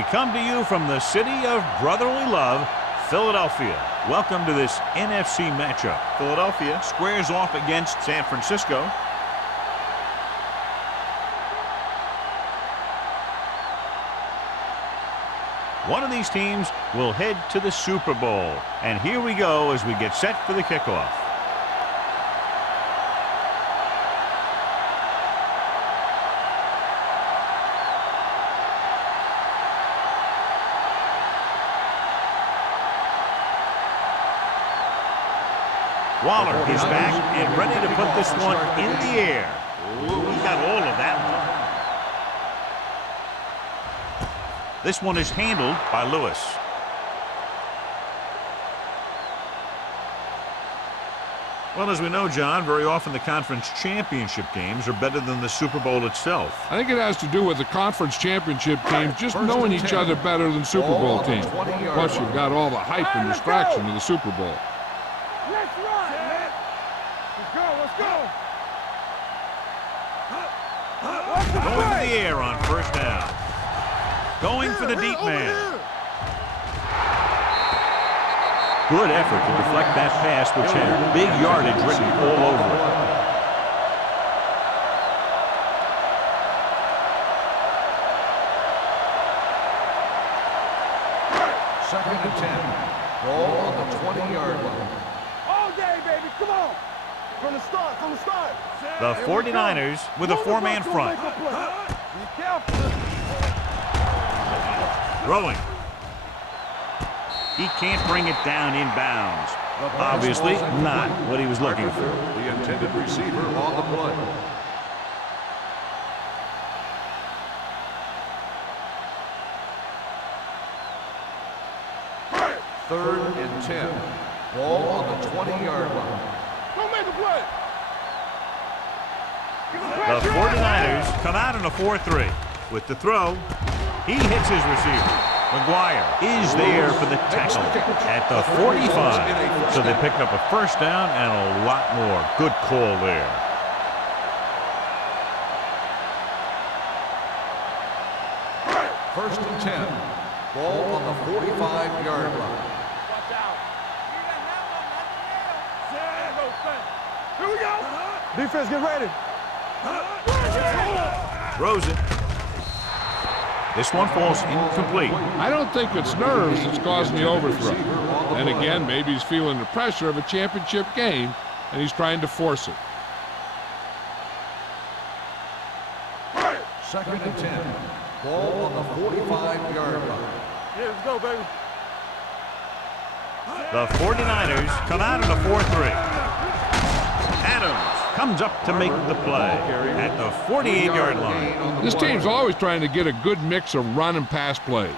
We come to you from the city of brotherly love, Philadelphia. Welcome to this NFC matchup. Philadelphia squares off against San Francisco. One of these teams will head to the Super Bowl. And here we go as we get set for the kickoff. Waller is back and ready to put this one in the air. Ooh, he got all of that one. This one is handled by Lewis. Well, as we know, John, very often the conference championship games are better than the Super Bowl itself. I think it has to do with the conference championship teams just knowing each other better than Super Bowl teams. Plus, you've got all the hype and distraction of the Super Bowl. Let's run, man. Let's go, let's go. Going to the air on first down. Going for the deep man. Good effort to deflect that pass, which had big yardage written all over it. Second and 10. Ball on the 20-yard line. All day, baby, come on. From the start, from the start. The 49ers with a four-man front. Be careful. Throwing. He can't bring it down inbounds. Obviously not what he was looking for. The intended receiver on the play. Third and 10. Ball on the 20-yard line. Don't make a play. The 49ers come out in a 4-3. With the throw, he hits his receiver. McGuire is there for the tackle at the 45. So they pick up a first down and a lot more. Good call there. First and 10. Ball on the 45-yard line. Watch out. Here we go. Defense, get ready. Throws it. This one falls incomplete. I don't think it's nerves that's causing the overthrow. And again, maybe he's feeling the pressure of a championship game, and he's trying to force it. Second and 10. Ball on the 45-yard line. Yeah, let's go, baby. The 49ers come out in a 4-3. Adams comes up to make the play at the 48-yard line. This team's always trying to get a good mix of run and pass plays.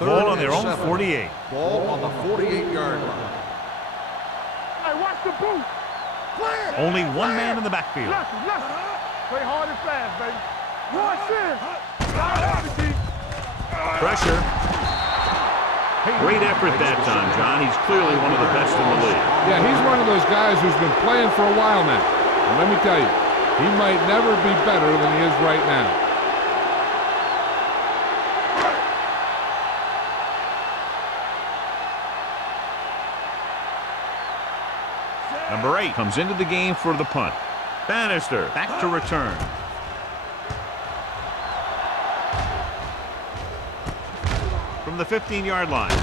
Ball on their own 48. Ball on the 48-yard line. Hey, watch the boot. Clear. Only one man in the backfield. Listen, listen. Play hard and fast, baby. Watch this. Pressure. Great effort that time, John. He's clearly one of the best in the league. Yeah, he's one of those guys who's been playing for a while now. And let me tell you, he might never be better than he is right now. Number 8 comes into the game for the punt. Bannister back to return. From the 15-yard line.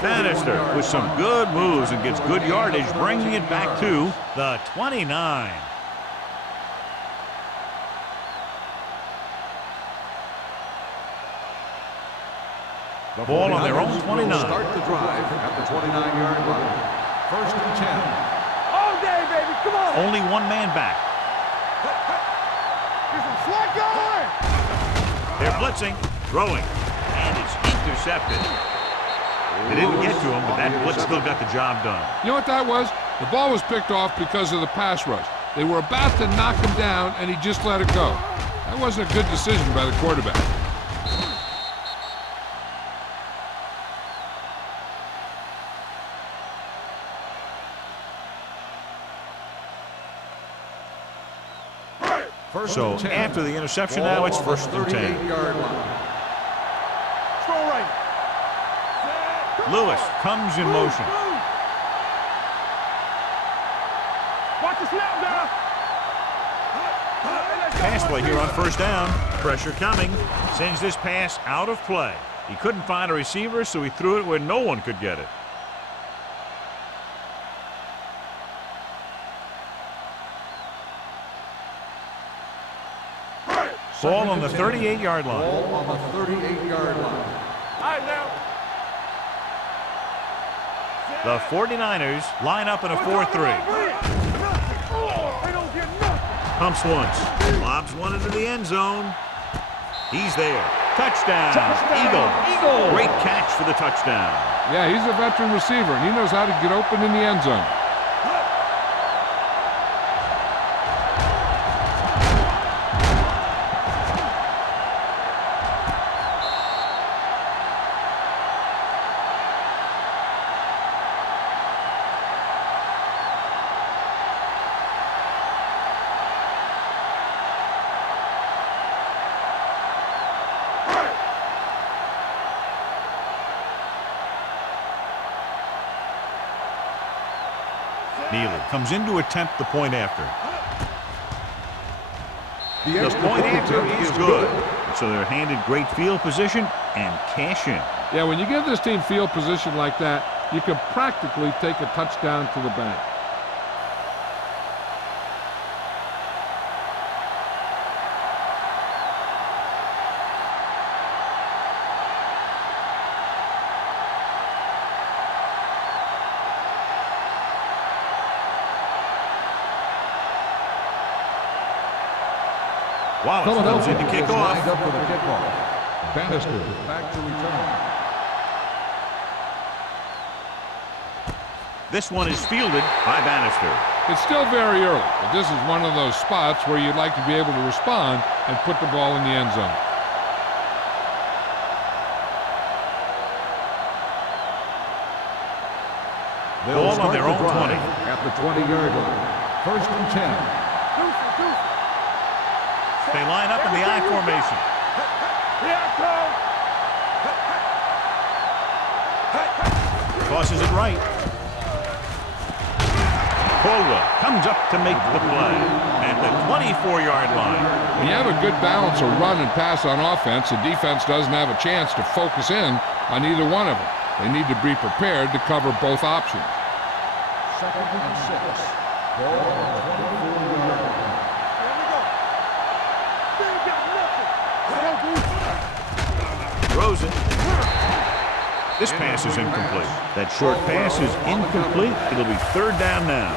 Bannister with some good moves and gets good yardage, bringing it back to the 29. The ball on their own 29. Start the drive at the 29-yard line. First and 10. All day, baby, come on. Only one man back. Get some slack going. They're blitzing, throwing, and it's intercepted. They didn't get to him, but that blitz still got the job done. You know what that was? The ball was picked off because of the pass rush. They were about to knock him down, and he just let it go. That wasn't a good decision by the quarterback. So and 10. after the interception, Ball now it's on the first and 10. 38-yard line. Throw right. Lewis comes in motion. Watch the snap down. Pass play here on first down. Pressure coming. Sends this pass out of play. He couldn't find a receiver, so he threw it where no one could get it. Ball on the 38-yard line. Ball on the 38-yard line. All right, now. The 49ers line up in a 4-3. They don't get nothing. Pumps once. Lobs one into the end zone. He's there. Touchdown. Eagle. Great catch for the touchdown. Yeah, he's a veteran receiver, and he knows how to get open in the end zone. Neely comes in to attempt the point after. The point after is good. So they're handed great field position and cash in. Yeah, when you give this team field position like that, you can practically take a touchdown to the bank. Wallace comes in to kick off. Lined up for the kickoff. Bannister back to return. This one is fielded by Bannister. It's still very early, but this is one of those spots where you'd like to be able to respond and put the ball in the end zone. They'll Ball on their own 20. At the 20-yard line. First and 10. They line up in the I formation. Here I come. Tosses it right. Caldwell comes up to make the play at the 24-yard line. When you have a good balance of run and pass on offense, the defense doesn't have a chance to focus in on either one of them. They need to be prepared to cover both options. Second and 6. Ball on the 24-yard line. Throws it. This pass is incomplete. That short pass is incomplete. It'll be third down now.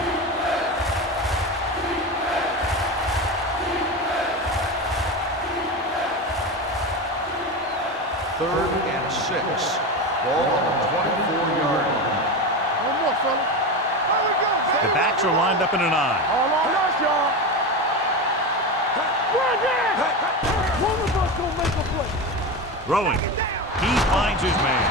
Third and 6. Ball on the 24-yard line. One more, fella. There we go. The backs are lined up in an I. All on us, y'all. We're there. One of us gonna make a play. Throwing. He finds his man.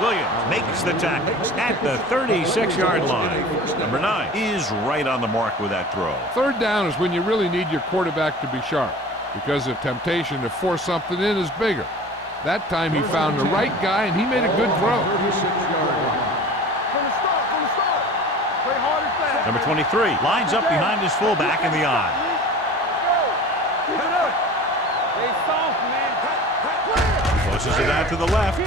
Williams makes the tackle at the 36-yard line. Number 9 is right on the mark with that throw. Third down is when you really need your quarterback to be sharp because the temptation to force something in is bigger. That time he found the right guy and he made a good throw. 36-yard line. From the start. Play hard and fast. Number 23 lines up behind his fullback in the I. Keep it up. They soft, man. Tosses it out to the left.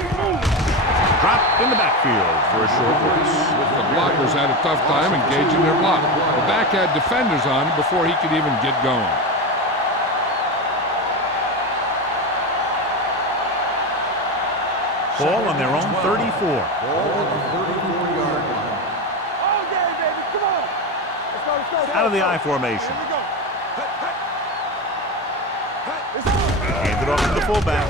Dropped in the backfield for a short race. The blockers had a tough time engaging their block. The back had defenders on him before he could even get going. Ball on their own 34. Ball on the 34-yard line. All day, baby. Come on. Let's go. Out of the I formation. Here we go. Handed off to the fullback.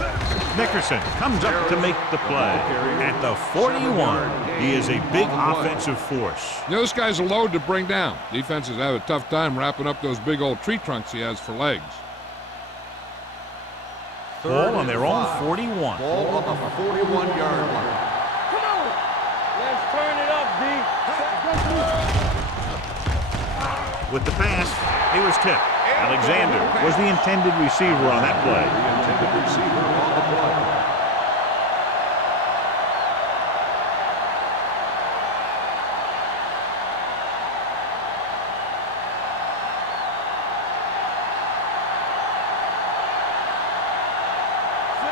Nickerson comes up to make the play. At the 41, he is a big offensive force. You know, this guy's a load to bring down. Defenses have a tough time wrapping up those big old tree trunks he has for legs. Ball on their own 41. Ball on the 41-yard line. Come on. Let's turn it up, D. With the pass, he was tipped. Alexander was the intended receiver on that play. The intended receiver on the play.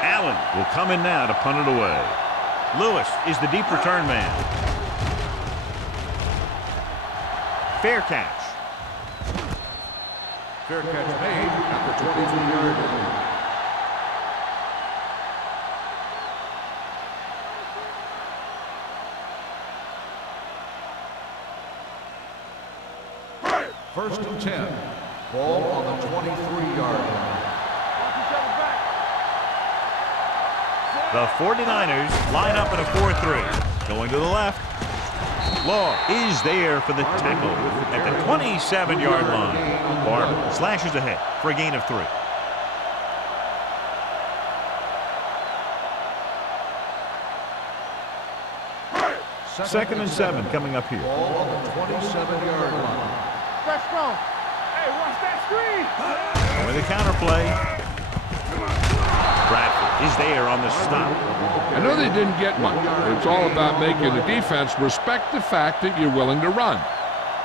Allen will come in now to punt it away. Lewis is the deep return man. Fair catch. Fair catch made at the 23-yard line. First and 10. Ball on the 23-yard line. The 49ers line up in a 4-3. Going to the left. Law is there for the tackle at the 27-yard line. Barber slashes ahead for a gain of 3. Second and 7 coming up here. Ball on the 27-yard line. That's strong. Hey, watch that screen. With a counter play. Bradford is there on the stop. I know they didn't get much, but it's all about making the defense respect the fact that you're willing to run.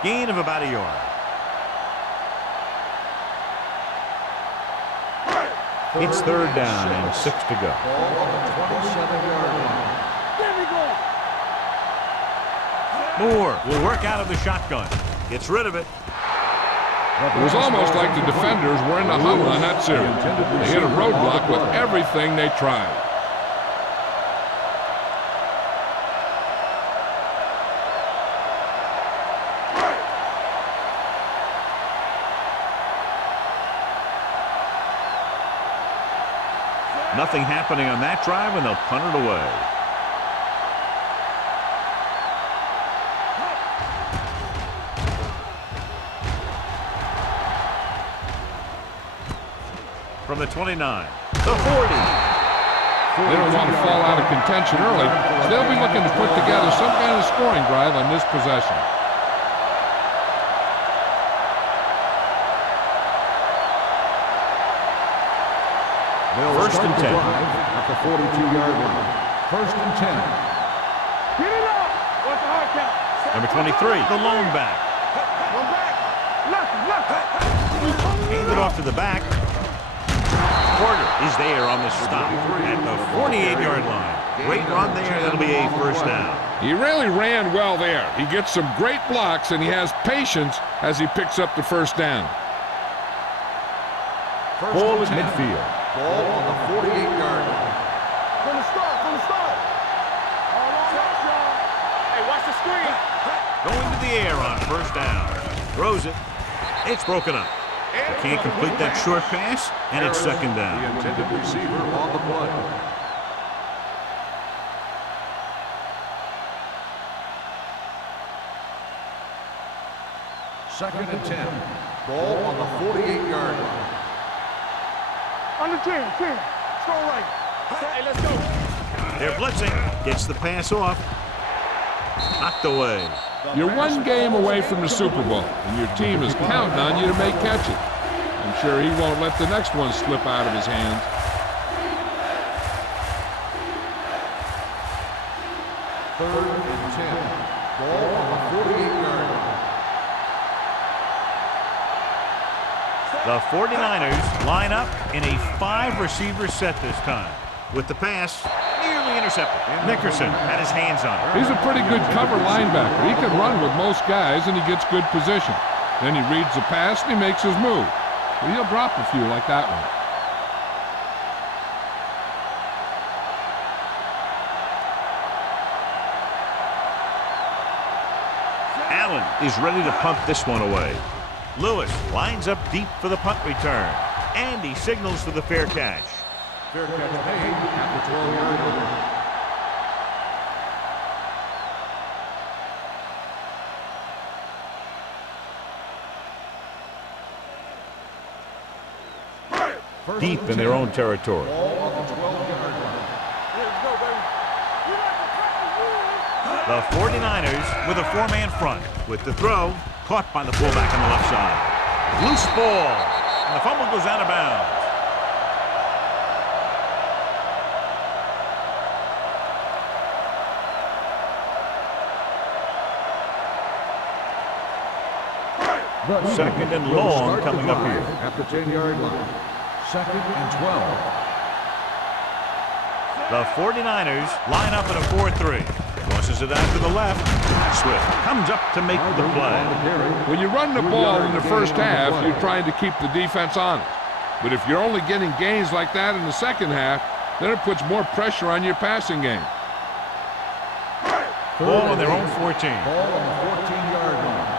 Gain of about a yard. It's third down and 6 to go. Ball on the 27-yard line. There we go. Moore will work out of the shotgun. Gets rid of it. It was almost like the defenders were in the huddle on that series. They hit a roadblock with everything they tried. Nothing happening on that drive, and they'll punt it away. From the 29, the 40. They don't want to fall out of contention early, so they'll be looking to put together some kind of scoring drive on this possession. First and 10. At the 42-yard line. First and 10. Get it up. What's the hard count? Number 23, the lone back. One back. Left. Hand it off to the back. Porter is there on the stop at the 48-yard line. Great run there. That'll be a first down. He really ran well there. He gets some great blocks, and he has patience as he picks up the first down. Ball at midfield. Ball on the 48-yard line. From the start. All on up, y'all. Hey, watch the screen. Going to the air on first down. Throws it. It's broken up. Can't complete that short pass, and it's second The down. intended receiver on the play. Second and 10. Ball on the 48-yard line. Under 10. Strong right. Hey, let's go. They're blitzing. Gets the pass off. Knocked away. You're one game away from the Super Bowl, and your team is counting on you to make catches. I'm sure he won't let the next one slip out of his hands. Third and 10. Ball on the 48-yard line. The 49ers line up in a 5-receiver set this time. With the pass nearly intercepted. Nickerson had his hands on it. He's a pretty good cover linebacker. He can run with most guys, and he gets good position. Then he reads the pass, and he makes his move. But he'll drop a few like that one. Allen is ready to punt this one away. Lewis lines up deep for the punt return. And he signals for the fair catch. Fair catch made at the 12-yard line. Deep in their own territory. Ball on the 12-yard line. Let's go, baby. The 49ers with a 4-man front. With the throw, caught by the fullback on the left side. Loose ball. And the fumble goes out of bounds. Second and long coming up here. At the 10-yard line. Second and 12. The 49ers line up in a 4-3. Tosses it out to the left. Swift comes up to make the play. When you run the ball in the first half, you're trying to keep the defense honest. But if you're only getting gains like that in the second half, then it puts more pressure on your passing game. Ball on their own 14. Ball on the 14-yard line.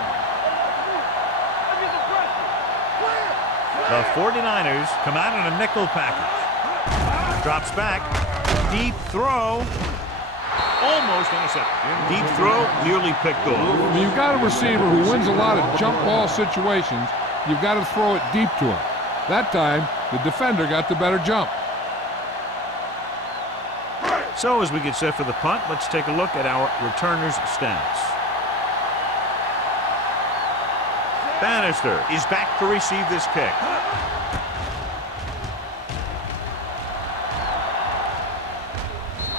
The 49ers come out in a nickel package. Drops back. Deep throw. Almost intercepted. Deep throw nearly picked off. When you've got a receiver who wins a lot of jump ball situations, you've got to throw it deep to him. That time, the defender got the better jump. So as we get set for the punt, let's take a look at our returners' stats. Bannister is back to receive this kick.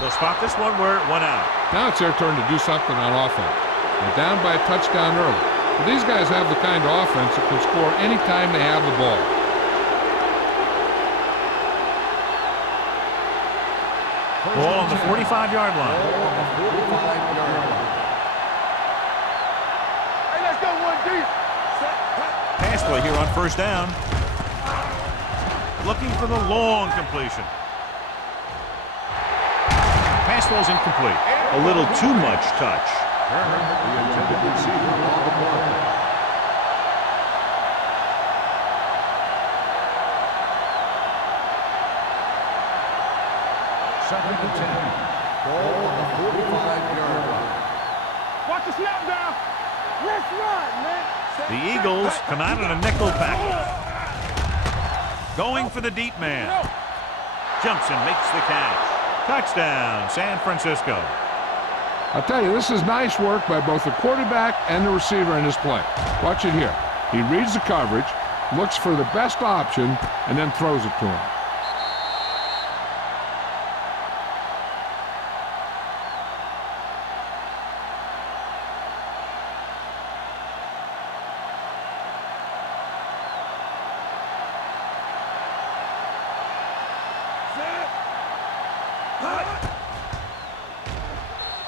They'll spot this one where it went out. Now it's their turn to do something on offense. They're down by a touchdown early. But these guys have the kind of offense that can score any time they have the ball. Ball on the 45-yard line. Hey, let's go one deep. Pass play here on first down. Looking for the long completion. Pass ball's incomplete. A little too much touch. The intended receiver on the play. Second and 10. Ball on the 45-yard line. Watch the snap down. Let's run, man. The Eagles come out in a nickel package. Going for the deep man. Jumps and makes the catch. Touchdown, San Francisco. I'll tell you, this is nice work by both the quarterback and the receiver in this play. Watch it here. He reads the coverage, looks for the best option, and then throws it to him.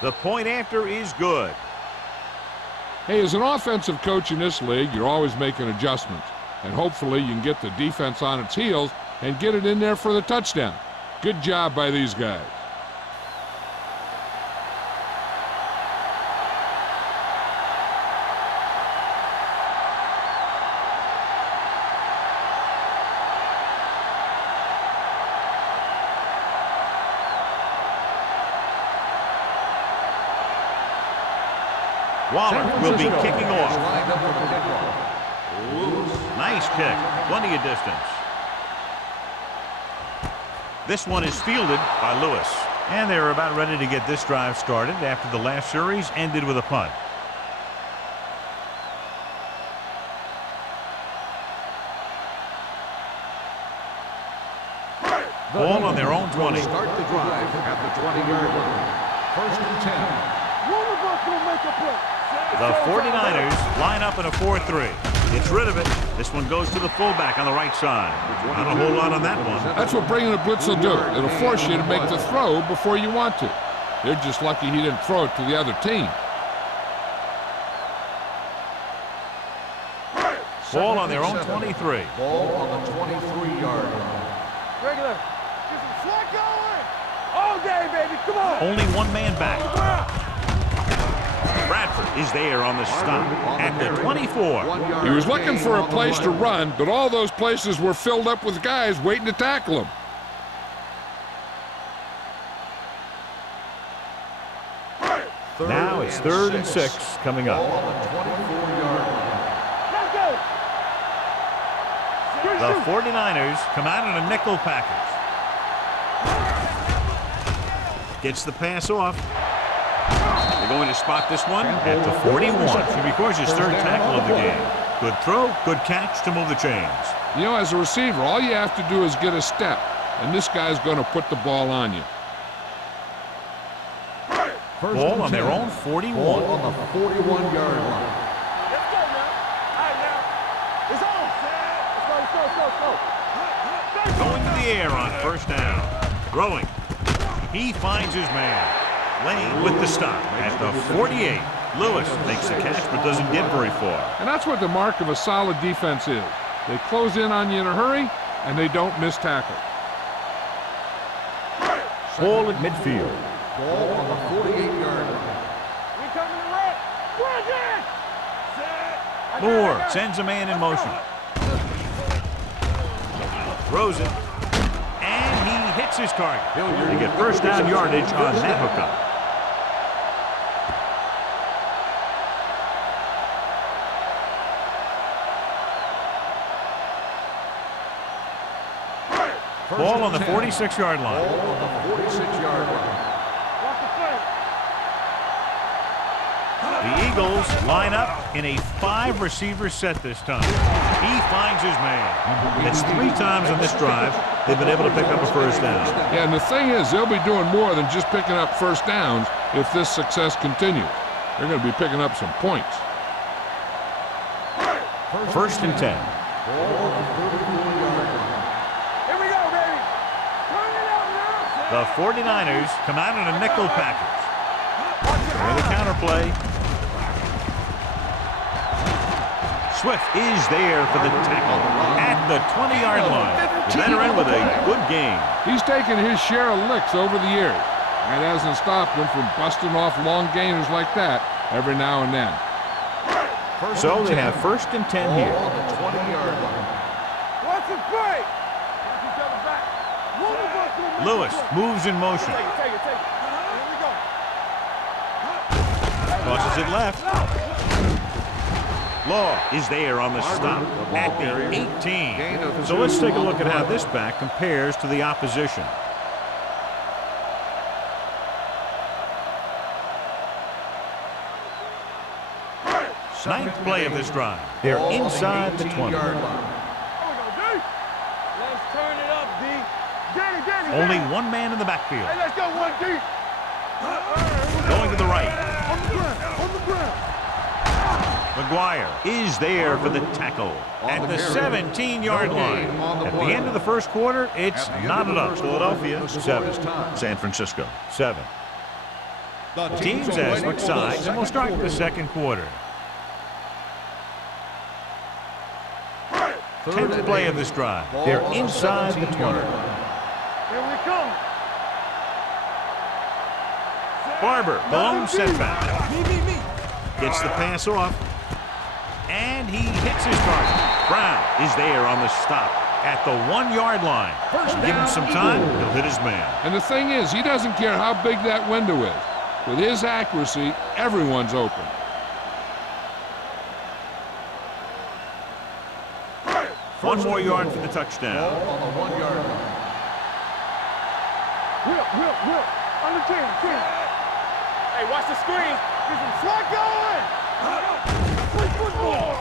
The point after is good. Hey, as an offensive coach in this league, you're always making adjustments. And hopefully you can get the defense on its heels and get it in there for the touchdown. Good job by these guys. Waller will be kicking off. Lined up for the kickoff. Nice kick. Plenty of distance. This one is fielded by Lewis. And they're about ready to get this drive started after the last series ended with a punt. Ball on their own 20. Start the drive at the 20-yard line. First and 10. One of us will make a play. The 49ers line up in a 4-3. Gets rid of it. This one goes to the fullback on the right side. Not a whole lot on that one. That's what bringing a blitz will do. It'll force you to make the throw before you want to. They're just lucky he didn't throw it to the other team. Ball on their own 23. Ball on the 23-yard line. Regular. Get some slack going. All day, baby. Come on. Only one man back. Bradford is there on the stop at the 24. He was looking for a place to run, but all those places were filled up with guys waiting to tackle him. Now it's 3rd and 6 coming Ball up. on the 24-yard line. Let's go. The 49ers come out in a nickel package. Gets the pass off. They're going to spot this one at the 41. He records his 3rd tackle of the game. Good throw, good catch to move the chains. You know, as a receiver, all you have to do is get a step, and this guy's going to put the ball on you. Ball on their own 41. Ball on the 41-yard line. Let's go now. All right, now. It's on. Let's go. Going to the air on first down. Throwing. He finds his man. Lane with the stop at the 48. Lewis makes the catch but doesn't get very far. And that's what the mark of a solid defense is. They close in on you in a hurry, and they don't miss tackle. Ball at midfield. Ball on the 48-yard line. We coming to run. Bridget! Moore sends a man in motion. Throws it. And he hits his target. They get first down yardage on that hookup. Ball on the 46-yard line. Ball on the 46-yard line. Watch the flank. The Eagles line up in a 5-receiver set this time. He finds his man. It's 3 times on this drive they've been able to pick up a first down. Yeah, and the thing is, they'll be doing more than just picking up first downs if this success continues. They're going to be picking up some points. First and 10. Ball on the 34-yard line. Here we go, baby. Turn it up now. The 49ers come out in a nickel package. With a counterplay. Swift is there for the tackle at the 20-yard line. The veteran with a good game. He's taken his share of licks over the years. That hasn't stopped him from busting off long gainers like that every now and then. So they have first and 10 here. Ball on the 20-yard line. Watch the break. Watch each other back. Move the ball to the Lewis moves in motion. Take it. Here we go. Tosses it left. Law is there on the stop at the 18. So let's take a look at how this back compares to the opposition. Ninth play of this drive. They're inside the 20. Let's turn it up, D. Danny. Only one man in the backfield. Hey, let's go, 1D. Going to the right. On the ground. McGuire is there for the tackle at the 17-yard line. At the end of the first quarter, it's knotted up. Philadelphia 7, San Francisco 7. The teams as switch sides, and we'll start the second quarter. 10th play of this drive. They're inside the 20. Here we come. Barber, the lone setback. Gets the pass off. And he hits his target. Brown is there on the stop at the 1-yard line. Give him some time, he'll hit his man. And the thing is, he doesn't care how big that window is. With his accuracy, everyone's open. One more yard for the touchdown. Ball on the 1-yard line. Whip. On the 10. Hey, watch the screen. Get some slack going. Play football.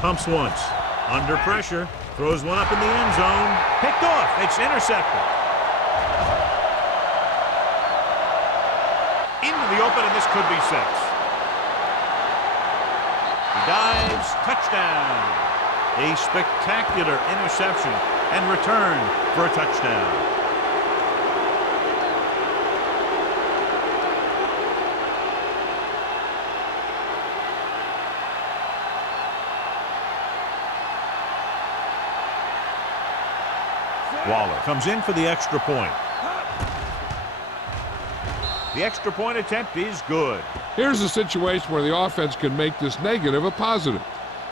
Pumps once. Under pressure. Throws one up in the end zone. Picked off. It's intercepted. Into the open, and this could be 6. He dives. Touchdown. A spectacular interception and return for a touchdown. Waller comes in for the extra point. The extra point attempt is good. Here's a situation where the offense can make this negative a positive.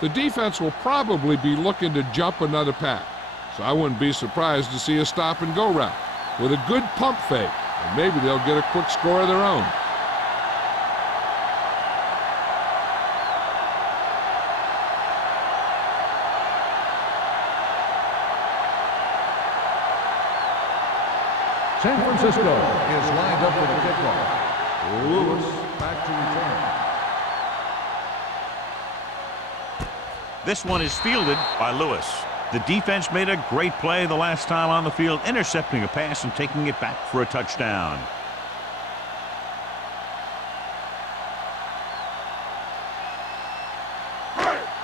The defense will probably be looking to jump another pack, so I wouldn't be surprised to see a stop-and-go route with a good pump fake, and maybe they'll get a quick score of their own. San Francisco is lined up for the kickoff. Lewis back to return. This one is fielded by Lewis. The defense made a great play the last time on the field, intercepting a pass and taking it back for a touchdown.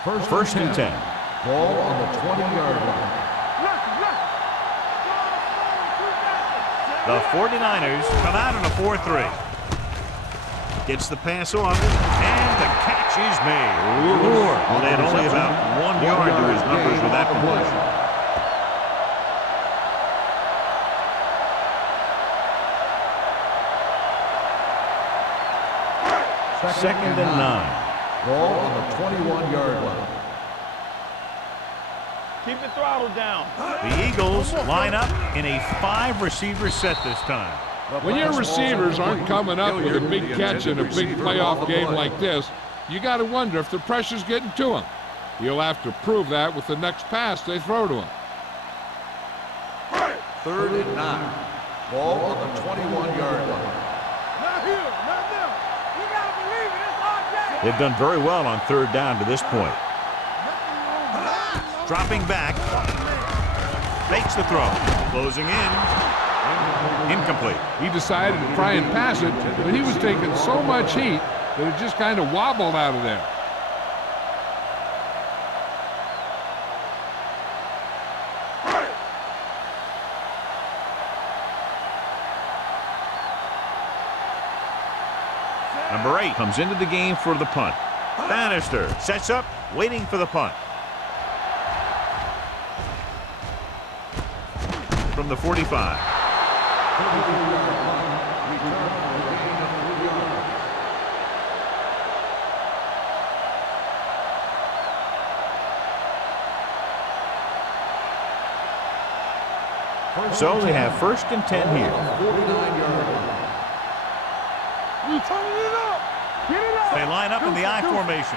First and 10. Ball on the 20-yard line. The 49ers come out in a 4-3. Gets the pass off, and the catch is made. Well, they had only about 1 yard to his numbers with that completion. Second and 9. Ball on the 21-yard line. Keep the throttle down. The Eagles line up in a 5-receiver set this time. When your receivers aren't coming up with a big catch in a big playoff game like this, you got to wonder if the pressure's getting to them. You'll have to prove that with the next pass they throw to him. 3rd and 9. Ball on the 21-yard line. Not here, not them. You gotta believe it. It's RJ. They've done very well on 3rd down to this point. Dropping back. Fakes the throw. Closing in. Incomplete. He decided to try and pass it, but he was taking so much heat that it just kind of wobbled out of there. Number 8 comes into the game for the punt. Bannister sets up, waiting for the punt. From the 45. So they have 1st and 10 here. 49-yard line. We turning it up. Get it up. They line up in the I formation.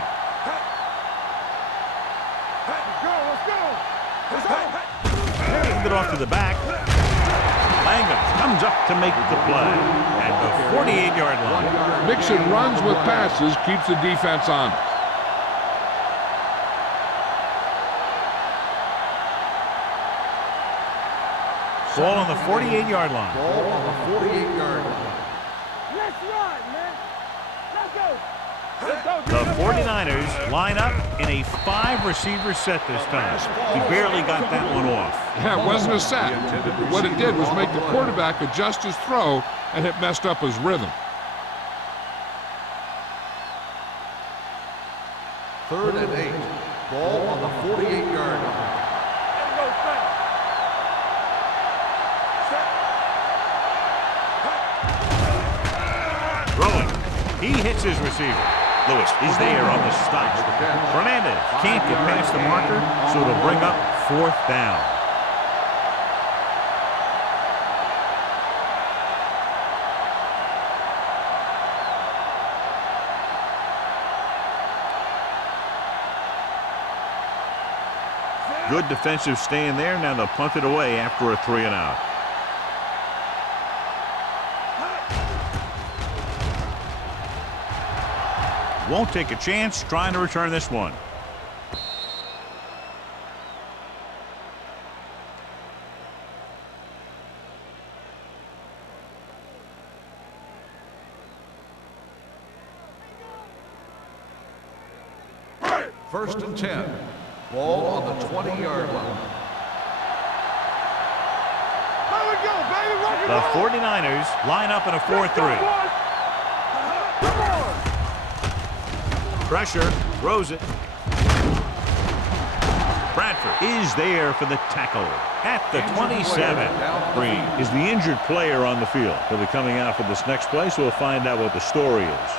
Let's go. Hand it off to the back. Langham comes up to make the play at the 48-yard line. Mixing runs with passes keeps the defense honest. Ball on the 48-yard line. Ball on the 48-yard line. Let's run, man. Let's go. Let's go. The 49ers line up in a 5-receiver set this time. He barely got that one off. Yeah, it wasn't a set. What it did was make the quarterback adjust his throw, and it messed up his rhythm. 3rd and 8. Ball on the 48-yard line. Let's go, Frank. Throwing. He hits his receiver. Lewis is there on the stop. Fernandez can't get past the marker, so it'll bring up 4th down. Good defensive stand there. Now they'll punt it away after a 3 and out. Won't take a chance trying to return this one. First and 10. Ball on the 20-yard line. There we go, baby. Rock and The roll. 49ers line up in a 4-3. Come on. Pressure, throws it. Bradford is there for the tackle at the 27. Green is the injured player on the field. He'll be coming out for this next play, so we'll find out what the story is.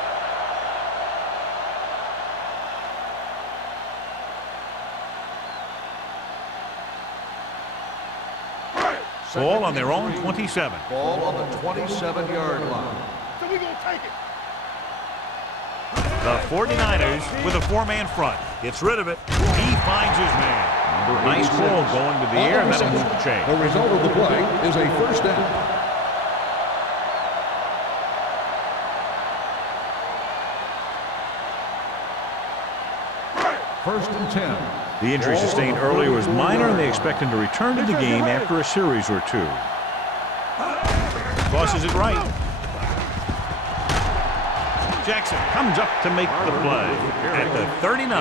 Ball on their own 27. Ball on the 27-yard line. So we gonna take it. The 49ers with a 4-man front. Gets rid of it. He finds his man. Nice ball going to the air, and that'll move the chain. The result of the play is a 1st down. First and 10. The injury sustained earlier was minor, and they expect him to return to the game after a series or two. Tosses it right. Jackson comes up to make the play at the 39.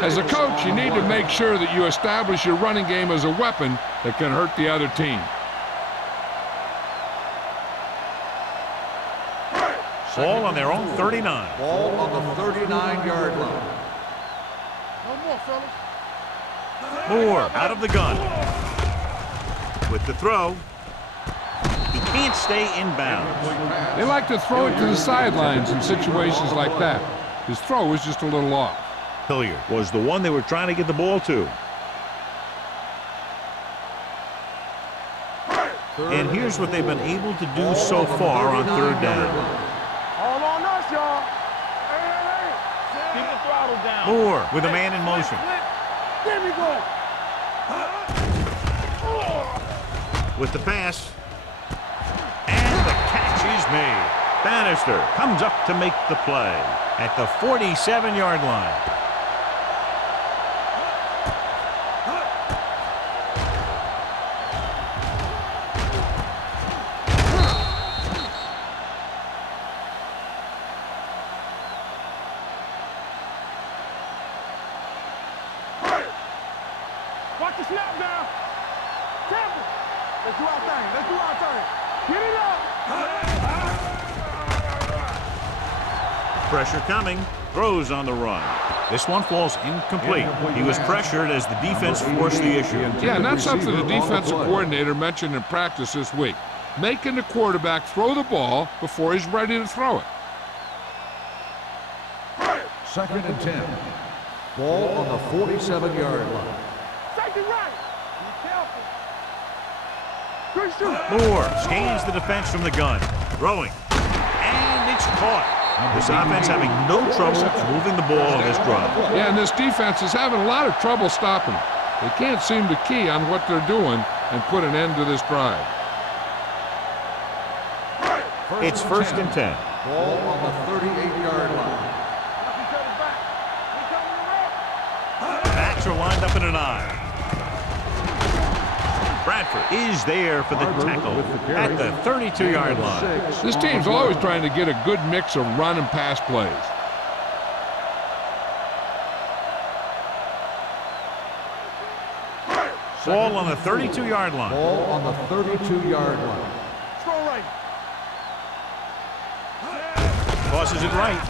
As a coach, you need to make sure that you establish your running game as a weapon that can hurt the other team. Ball on their own 39. Ball on the 39-yard line. No more, fellas. Moore out of the gun. With the throw. He can't stay in bounds. They like to throw it to the sidelines in situations like that. His throw was just a little off. Hilliard was the one they were trying to get the ball to. And here's what they've been able to do so far on third down. All on us, y'all. Hey. Keep the throttle down. Moore with a man in motion. There we go. With the pass. And the catch is made. Bannister comes up to make the play at the 47-yard line. Watch the snap now. Careful. Let's do our thing. Let's do our thing. Get it up. Pressure coming. Throws on the run. This one falls incomplete. He was pressured as the defense forced the issue. Yeah, and that's something the defensive coordinator mentioned in practice this week. Making the quarterback throw the ball before he's ready to throw it. Second and 10. Ball on the 47-yard line. Safety right. Be careful. Good shoot. Moore scans the defense from the gun. Throwing. And it's caught. This offense having no trouble moving the ball on this drive. Yeah, and this defense is having a lot of trouble stopping them. They can't seem to key on what they're doing and put an end to this drive. It's first and 10. Ball on the 38-yard line. Backs are lined up in an eye. Bradford is there for the tackle at the 32-yard line. This team's always trying to get a good mix of run and pass plays. Ball on the 32-yard line. Ball on the 32-yard line. Throw right. Tosses it right.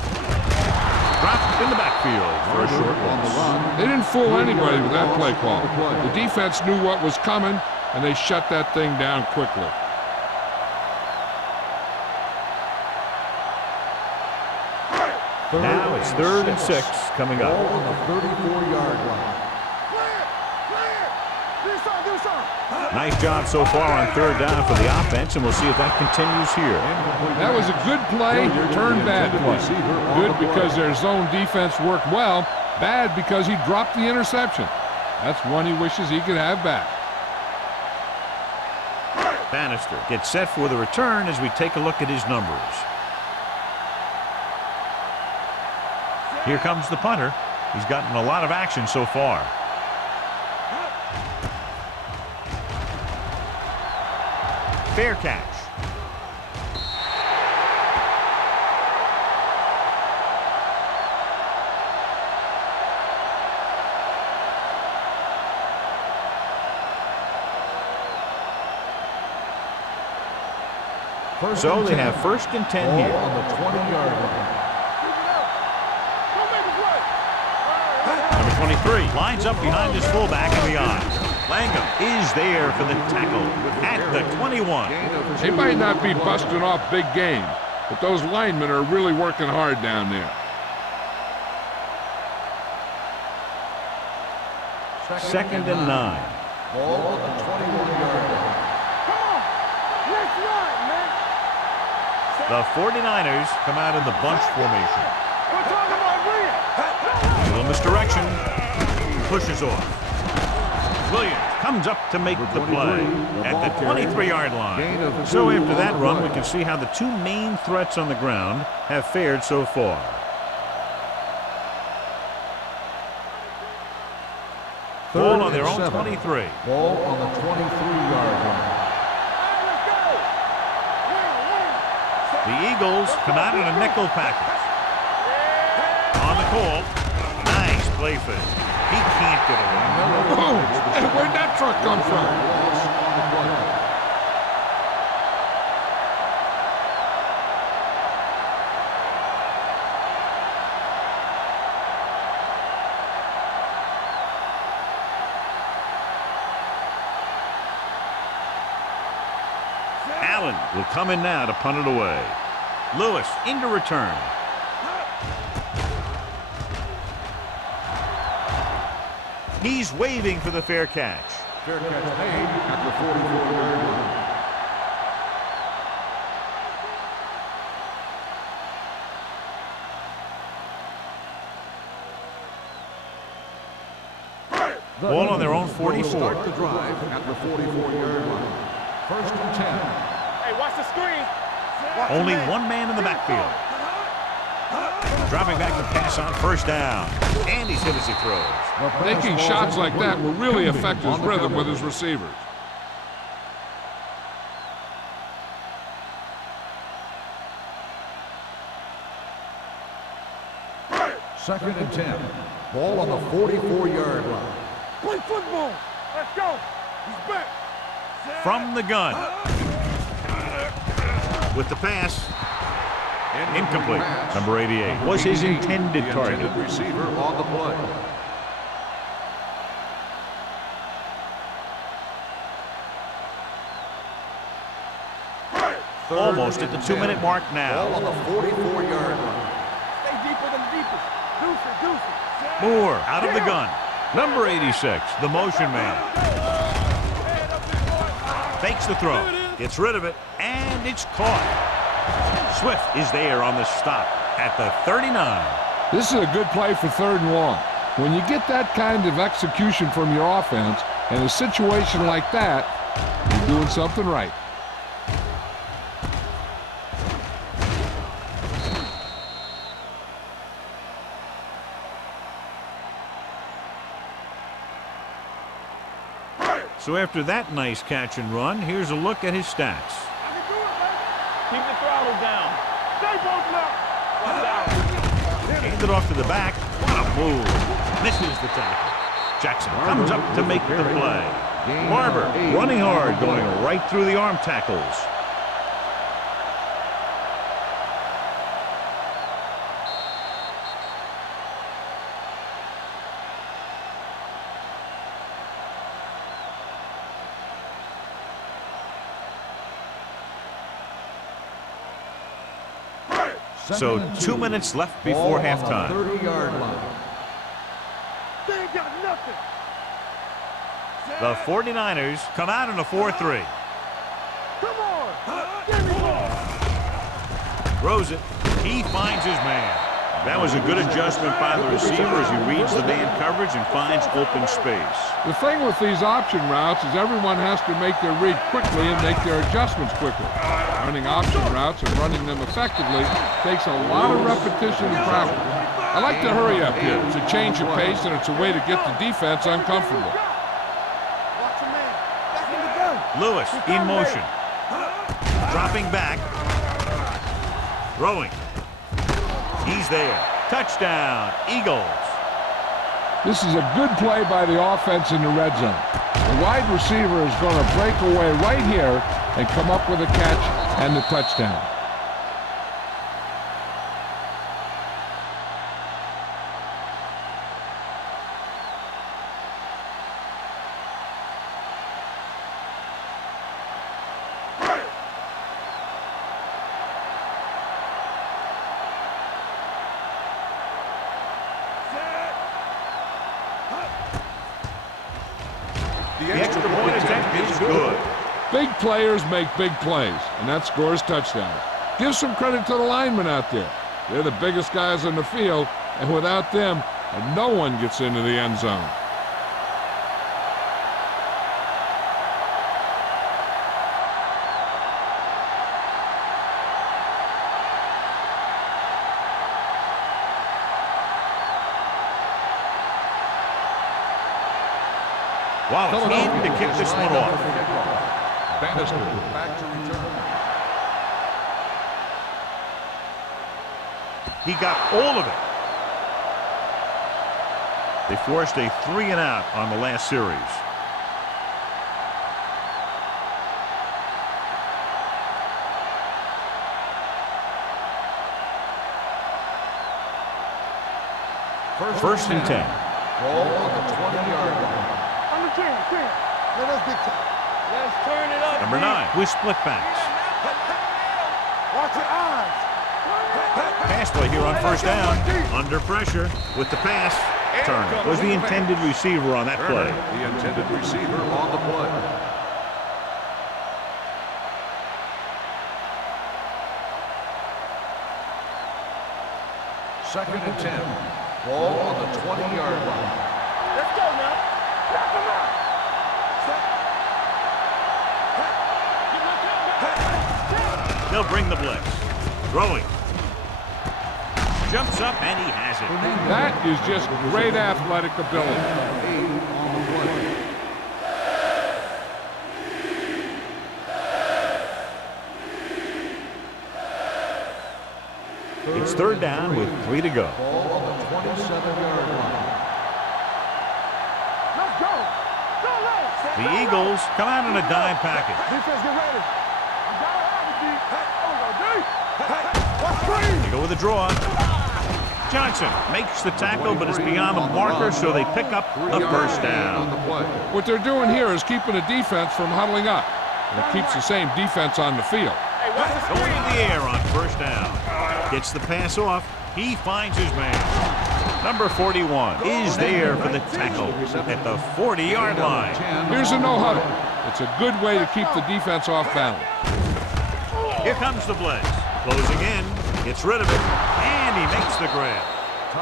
Dropped in the backfield for a short loss. They didn't fool anybody with that play call. The defense knew what was coming, and they shut that thing down quickly. Now it's 3rd and 6 coming Ball up. on the 34-yard line. Clear. Do something. Nice job so far on third down for the offense, and we'll see if that continues here. That was a good play, turned bad play. Good because their zone defense worked well, bad because he dropped the interception. That's one he wishes he could have back. Bannister gets set for the return as we take a look at his numbers. Here comes the punter. He's gotten a lot of action so far. Fair catch. So they have 1st and 10 here. On the 20-yard line. Number 23 lines up behind his fullback in the eye. Langham is there for the tackle at the 21. They might not be busting off big games, but those linemen are really working hard down there. Second and 9. Ball on the 21-yard line. Come on. Let's run, man. The 49ers come out in the bunch formation. We're talking about Williams. A little misdirection. Pushes off. Williams comes up to make the play at the 23-yard line. So after that run, we can see how the two main threats on the ground have fared so far. Ball on and their own 7. 23. Ball on the 23-yard line. The Eagles come out in a nickel package. On the call. Nice play fake. He can't get away. Boom! Hey, where'd that truck come from? Loss on the play. Allen will come in now to punt it away. Lewis into return. He's waving for the fair catch. Fair catch made at the 44-yard line. Ball on their own 44. Start the drive at the 44-yard line. First and 10. Hey, watch the screen. Watch the Only man. one man in the backfield. Dropping back to pass on first down. And he's hit as he throws. Making shots like that will really affect his rhythm with his receivers. Second and 10. Ball on the 44-yard line. Play football. Let's go. He's back. From the gun. With the pass. Incomplete. Number 88 was his intended target. Receiver on the play. Almost at the 2-minute mark Ball now. on the 44-yard line. Stay deeper than the deepest. Deuce it. Moore out of the gun. Number 86, the motion man. Fakes the throw. Gets rid of it. And it's caught. Swift is there on the stop at the 39. This is a good play for 3rd and long. When you get that kind of execution from your offense in a situation like that, you're doing something right. So after that nice catch and run, here's a look at his stats. I can do it, baby. Keep the throttle down. Stay both left. Watch out. Handed off to the back. What a move. Misses the tackle. Jackson comes up to make the play. Barber running hard, going right through the arm tackles. So 2 minutes left before halftime. 30-yard line. They ain't got nothing. The 49ers come out in a 4-3. Come on. Give me ball. Throws it. He finds his man. That was a good adjustment by the receiver as he reads the man coverage and finds open space. The thing with these option routes is everyone has to make their read quickly and make their adjustments quickly. Running option routes and running them effectively takes a lot of repetition and practice. I like to hurry up here. It's a change of pace and it's a way to get the defense uncomfortable. Watch the man. Back in the gun. Lewis in motion. Dropping back. Throwing. He's there. Touchdown, Eagles. This is a good play by the offense in the red zone. The wide receiver is going to break away right here and come up with a catch and the touchdown. The extra point attempt is good. Big players make big plays, and that scores touchdowns. Give some credit to the linemen out there. They're the biggest guys on the field, and without them, no one gets into the end zone. Wallace in to kick this one off. Bannister back to return. He got all of it. They forced a 3-and-out on the last series. First and 10. Ball on the 20-yard line. On the 10. Let us big time. Let's turn it up. Number 9 with split backs. Watch your eyes. Pass play here on first down. Under pressure with the pass. Turner was the intended receiver on that play. The intended receiver on the play. Second and 10. Ball on the 20-yard line. Let's go now. Knock him out. They'll bring the blitz. Throwing. Jumps up and he has it. That is just great athletic ability. 8 on the play. It's third down with 3 to go. Ball on the 27-yard line. Let's go. Go, let's. The Eagles come out in a dime package. Defense, get ready. You gotta have it, D. Oh, watch screen. They go with a draw. Johnson makes the tackle, but it's beyond the marker, so they pick up a first On down. the play. What they're doing here is keeping the defense from huddling up. And it keeps the same defense on the field. Hey, watch the Going screen. in the air on first down. Gets the pass off. He finds his man. Number 41 is there for the tackle at the 40-yard line. Here's a no-huddle. It's a good way to keep the defense off balance. Here comes the blitz. Closing in. Gets rid of it. And he makes the grab.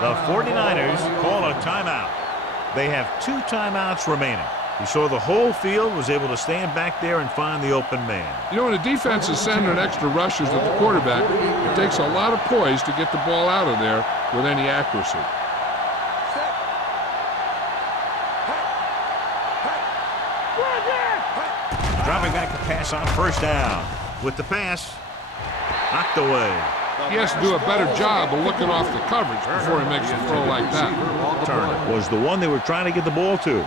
The 49ers call a timeout. They have 2 timeouts remaining. He saw the whole field, was able to stand back there and find the open man. You know, when a defense is sending extra rushers at the quarterback, it takes a lot of poise to get the ball out of there with any accuracy. Dropping back to pass on first down. With the pass, knocked away. He has to do a better job of looking off the coverage before he makes a throw like that. Turner was the one they were trying to get the ball to.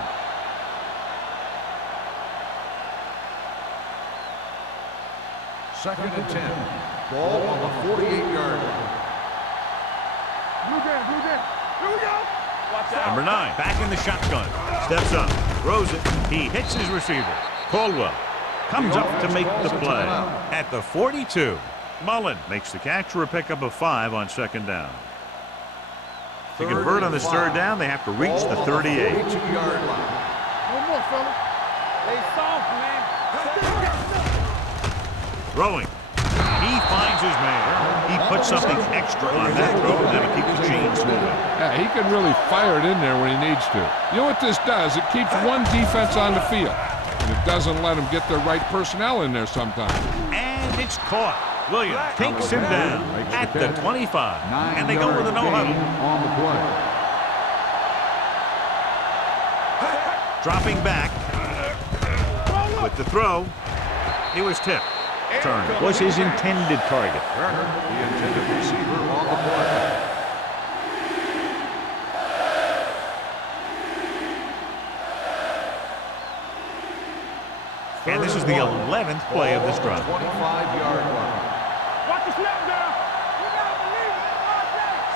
Second and 10. Ball on the 48-yard line. Blue game. Here we go. Watch out. Number 9, back in the shotgun. Steps up, throws it. He hits his receiver. Caldwell comes up to make the play at the 42. Mullen makes the catch for a pickup of 5 on second down. To convert on this third down, they have to reach the 38. 42-yard line. One more, fella. They soft, man. Throwing. He finds his man. He puts something extra on that throw, and that'll keep the chains moving. Yeah, he can really fire it in there when he needs to. You know what this does? It keeps one defense on the field. And it doesn't let them get their right personnel in there sometimes. And it's caught. Williams takes him down at the 25. And they go with a no-huddle. On the play. Dropping back with the throw. He was tipped. Turner was his intended target. The intended receiver on the play. And this is the 11th play of this drive. 25-yard line. Watch the snap down. You gotta believe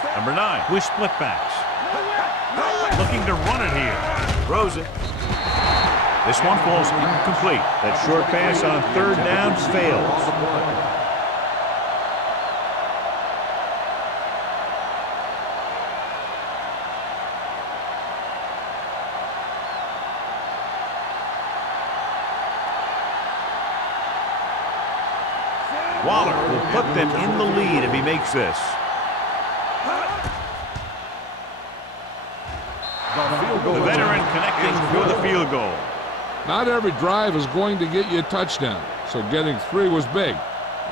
it. Number 9 with split backs. Looking to run it here. Throws it. This one falls incomplete. That short pass on third down fails. Waller will put them in the lead if he makes this. The veteran connecting for the field goal. Not every drive is going to get you a touchdown, so getting 3 was big.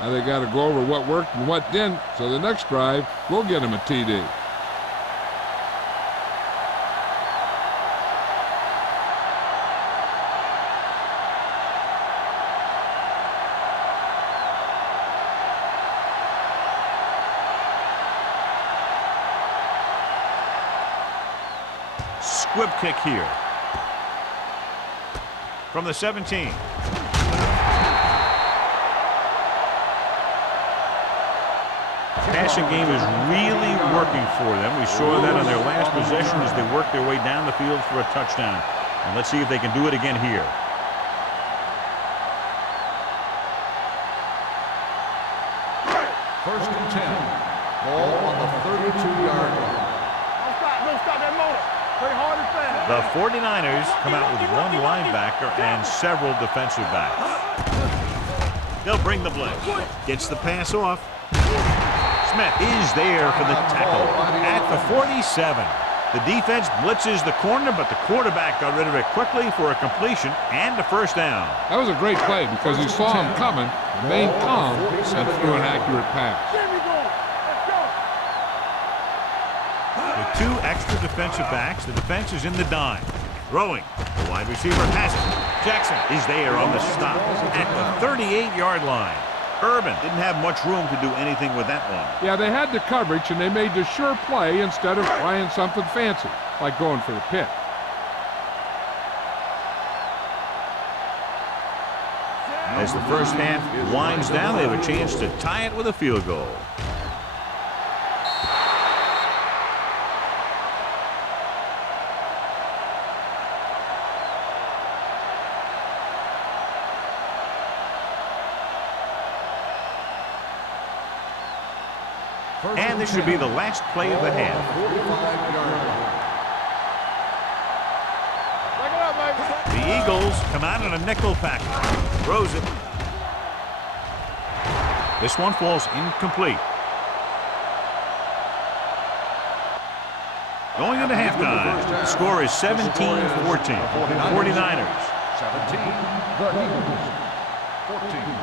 Now they got to go over what worked and what didn't, so the next drive will get them a TD. squib kick here. From the 17. Passing game is really working for them. We saw that on their last possession as they worked their way down the field for a touchdown. And let's see if they can do it again here. First and 10. Ball on the 32-yard line. Don't stop that motor. Play hard and fast. The 49ers come out with one linebacker and several defensive backs. They'll bring the blitz. Gets the pass off. Smith is there for the tackle at the 47. The defense blitzes the corner, but the quarterback got rid of it quickly for a completion and a first down. That was a great play because he saw him coming, remained calm, and threw an accurate pass. With two extra defensive backs, the defense is in the dime. Throwing. The wide receiver has it. Jackson is there on the stop at the 38-yard line. Urban didn't have much room to do anything with that one. Yeah, they had the coverage, and they made the sure play instead of trying something fancy, like going for the pick. As the first half winds down, they have a chance to tie it with a field goal. And this should be the last play of the half. 45-yard line. The Eagles come out in a nickel package. Throws it. This one falls incomplete. Going into halftime, the score is 17-14. 49ers. 17. The Eagles. 14.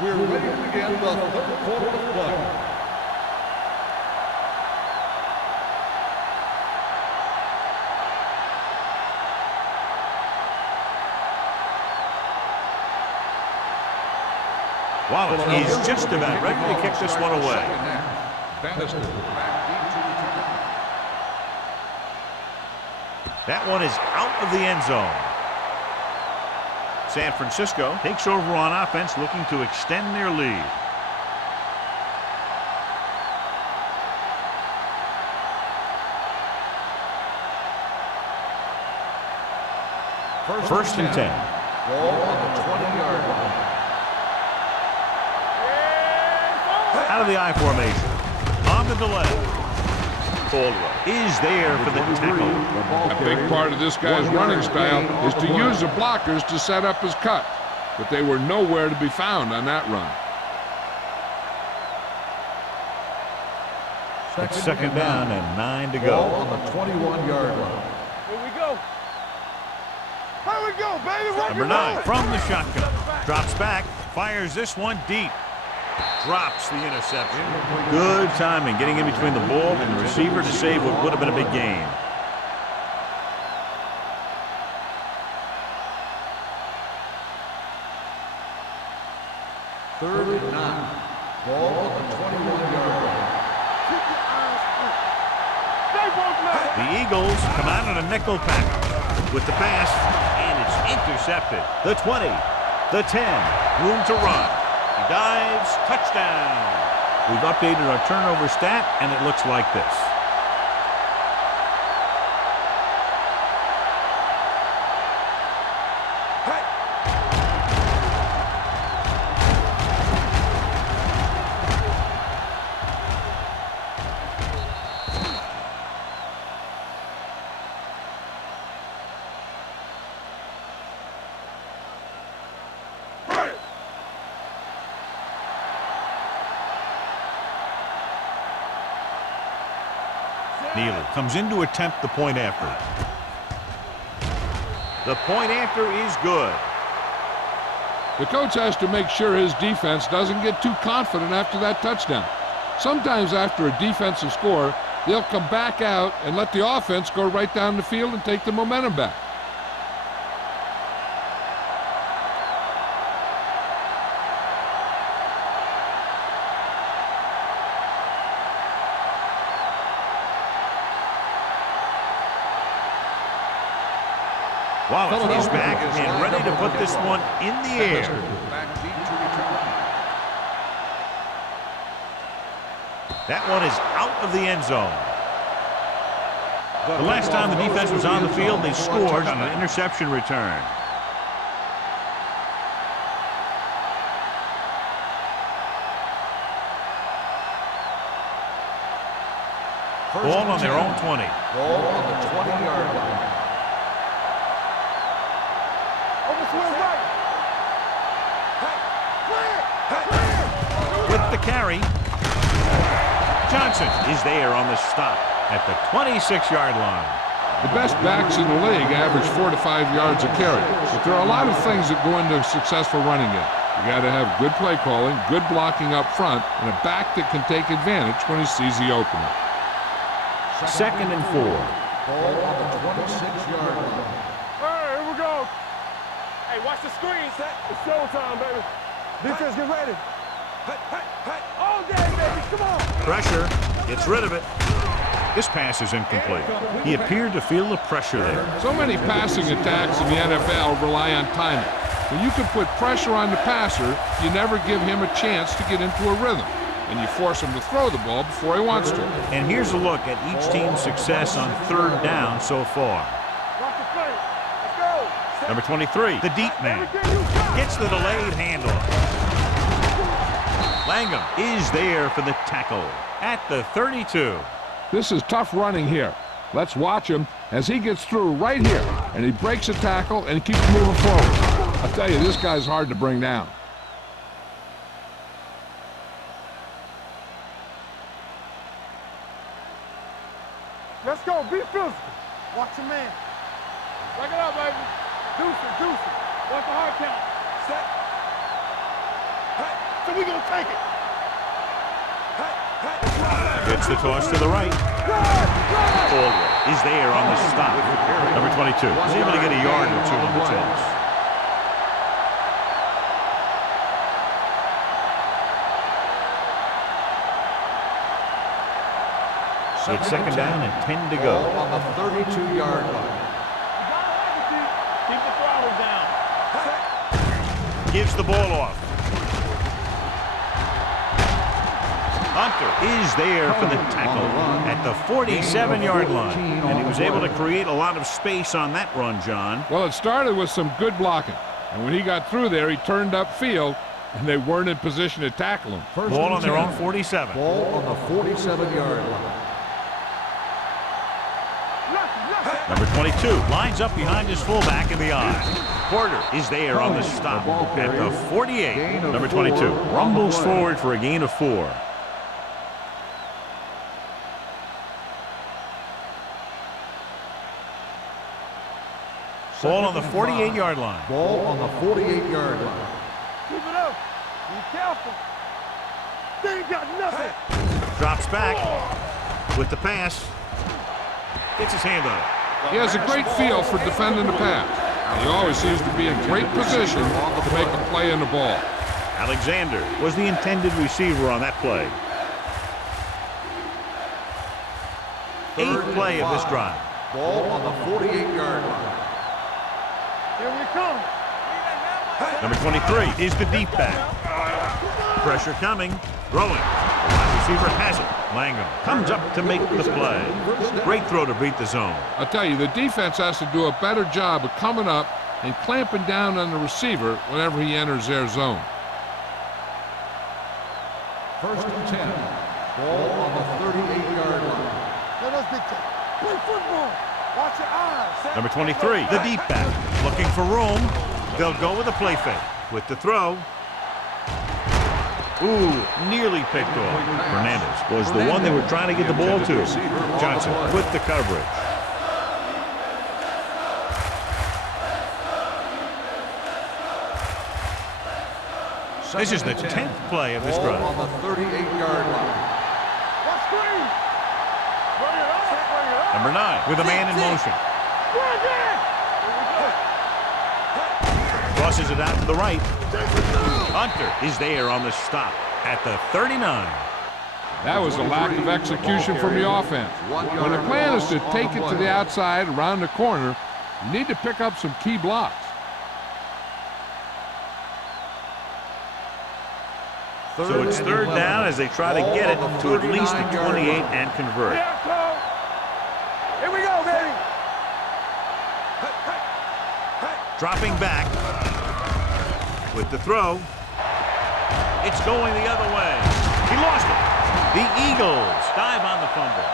We're ready to begin the third quarter of play. Wallace is just about ready to kick this one away. Bannister back deep to return. That one is out of the end zone. San Francisco takes over on offense, looking to extend their lead. First and 10. Ball on the 20-yard line. Out of the I formation. On the delay. Caldwell is there for the tackle. A big part of this guy's running style is to use the blockers to set up his cut, but they were nowhere to be found on that run. It's second down and 9 to Ball go. on the 21-yard line. Here we go. Here we go, baby. Rock Number and 9 roll. from the shotgun. Drops back, fires this one deep. Drops the interception. Good timing, getting in between the ball and the receiver to save what would have been a big gain. Third and 9. Ball on the 21-yard line. Stay both men. The Eagles come out in a nickel pack with the pass, and it's intercepted. The 20, the 10, room to run. He dives, touchdown. We've updated our turnover stat, and it looks like this. Neely comes in to attempt the point after. The point after is good. The coach has to make sure his defense doesn't get too confident after that touchdown. Sometimes after a defensive score, they'll come back out and let the offense go right down the field and take the momentum back. Wallace is back and ready to put this one in the air. Back deep to return. That one is out of the end zone. The last time the defense was on the field, they scored on an interception return. Ball on their own 20. Ball on the 20-yard line. Over to his right. With the carry, Johnson is there on the stop at the 26-yard line. The best backs in the league average 4 to 5 yards a carry, but there are a lot of things that go into a successful running game. You got to have good play calling, good blocking up front, and a back that can take advantage when he sees the opening. 2nd and 4. Ball on the 26-yard line. All right, here we go. Hey, watch the screen. It's showtime, baby. Defense, get ready. All day, baby. Come on. Pressure, gets rid of it. This pass is incomplete. He appeared to feel the pressure there. So many passing attacks in the NFL rely on timing. When you can put pressure on the passer, you never give him a chance to get into a rhythm, and you force him to throw the ball before he wants to. And here's a look at each team's success on 3rd down so far. Watch the play. Let's go. Number 23, the deep man, gets the delayed handoff. Langham is there for the tackle at the 32. This is tough running here. Let's watch him as he gets through right here, and he breaks a tackle and keeps moving forward. I'll tell you, this guy's hard to bring down. Let's go. Be physical. Watch your man. Break it up, baby. Deuce it. Watch the hard count. Set. So we gonna take it. Gets the toss to the right. Caldwell is there on the stop. Number 22 is able to get a yard or two on the toss. It's 2nd down and 10 to go. Ball on the 32-yard line. Keep the throttle down. Gives the ball off. Hunter is there for the tackle at the 47-yard line. And he was able to create a lot of space on that run, John. Well, it started with some good blocking, and when he got through there, he turned upfield, and they weren't in position to tackle him. Ball on their own 47. Ball on the 47-yard line. Number 22 lines up behind his fullback in the eye. Porter is there on the stop at the 48. Number 22 rumbles forward for a gain of 4. Ball on the 48-yard line. Ball on the 48-yard line. Keep it up. Be careful. They ain't got nothing. Drops back with the pass. Gets his hand on it. He has a great feel for defending the pass. He always seems to be in great position to make a play in the ball. Alexander was the intended receiver on that play. 8th play of this drive. Ball on the 48-yard line. Here we come. Number 23 is the deep back. Pressure coming. Throwing. The wide receiver has it. Langham comes up to make the play. Great throw to beat the zone. I'll tell you, the defense has to do a better job of coming up and clamping down on the receiver whenever he enters their zone. 1st and 10. Ball on the 38-yard line. Let us dictate. Play football. Watch your eyes. Number 23, the deep back. Looking for room. They'll go with a play fake. With the throw. Ooh, nearly picked off. Hernandez was the one they were trying to get the ball to. Johnson with the coverage. This is the 10th play of this Ball drive. on the 38-yard line. Watch screen. Bring it up. Number 9 with a man in motion. Crosses it out to the right. Hunter is there on the stop at the 39. That was a lack of execution from the offense. When the plan is to take it to the outside around the corner, You need to pick up some key blocks. So it's third down as they try to get it to at least the 28 and convert. Here we go, baby. Dropping back with the throw. It's going the other way. He lost it. The Eagles dive on the fumble.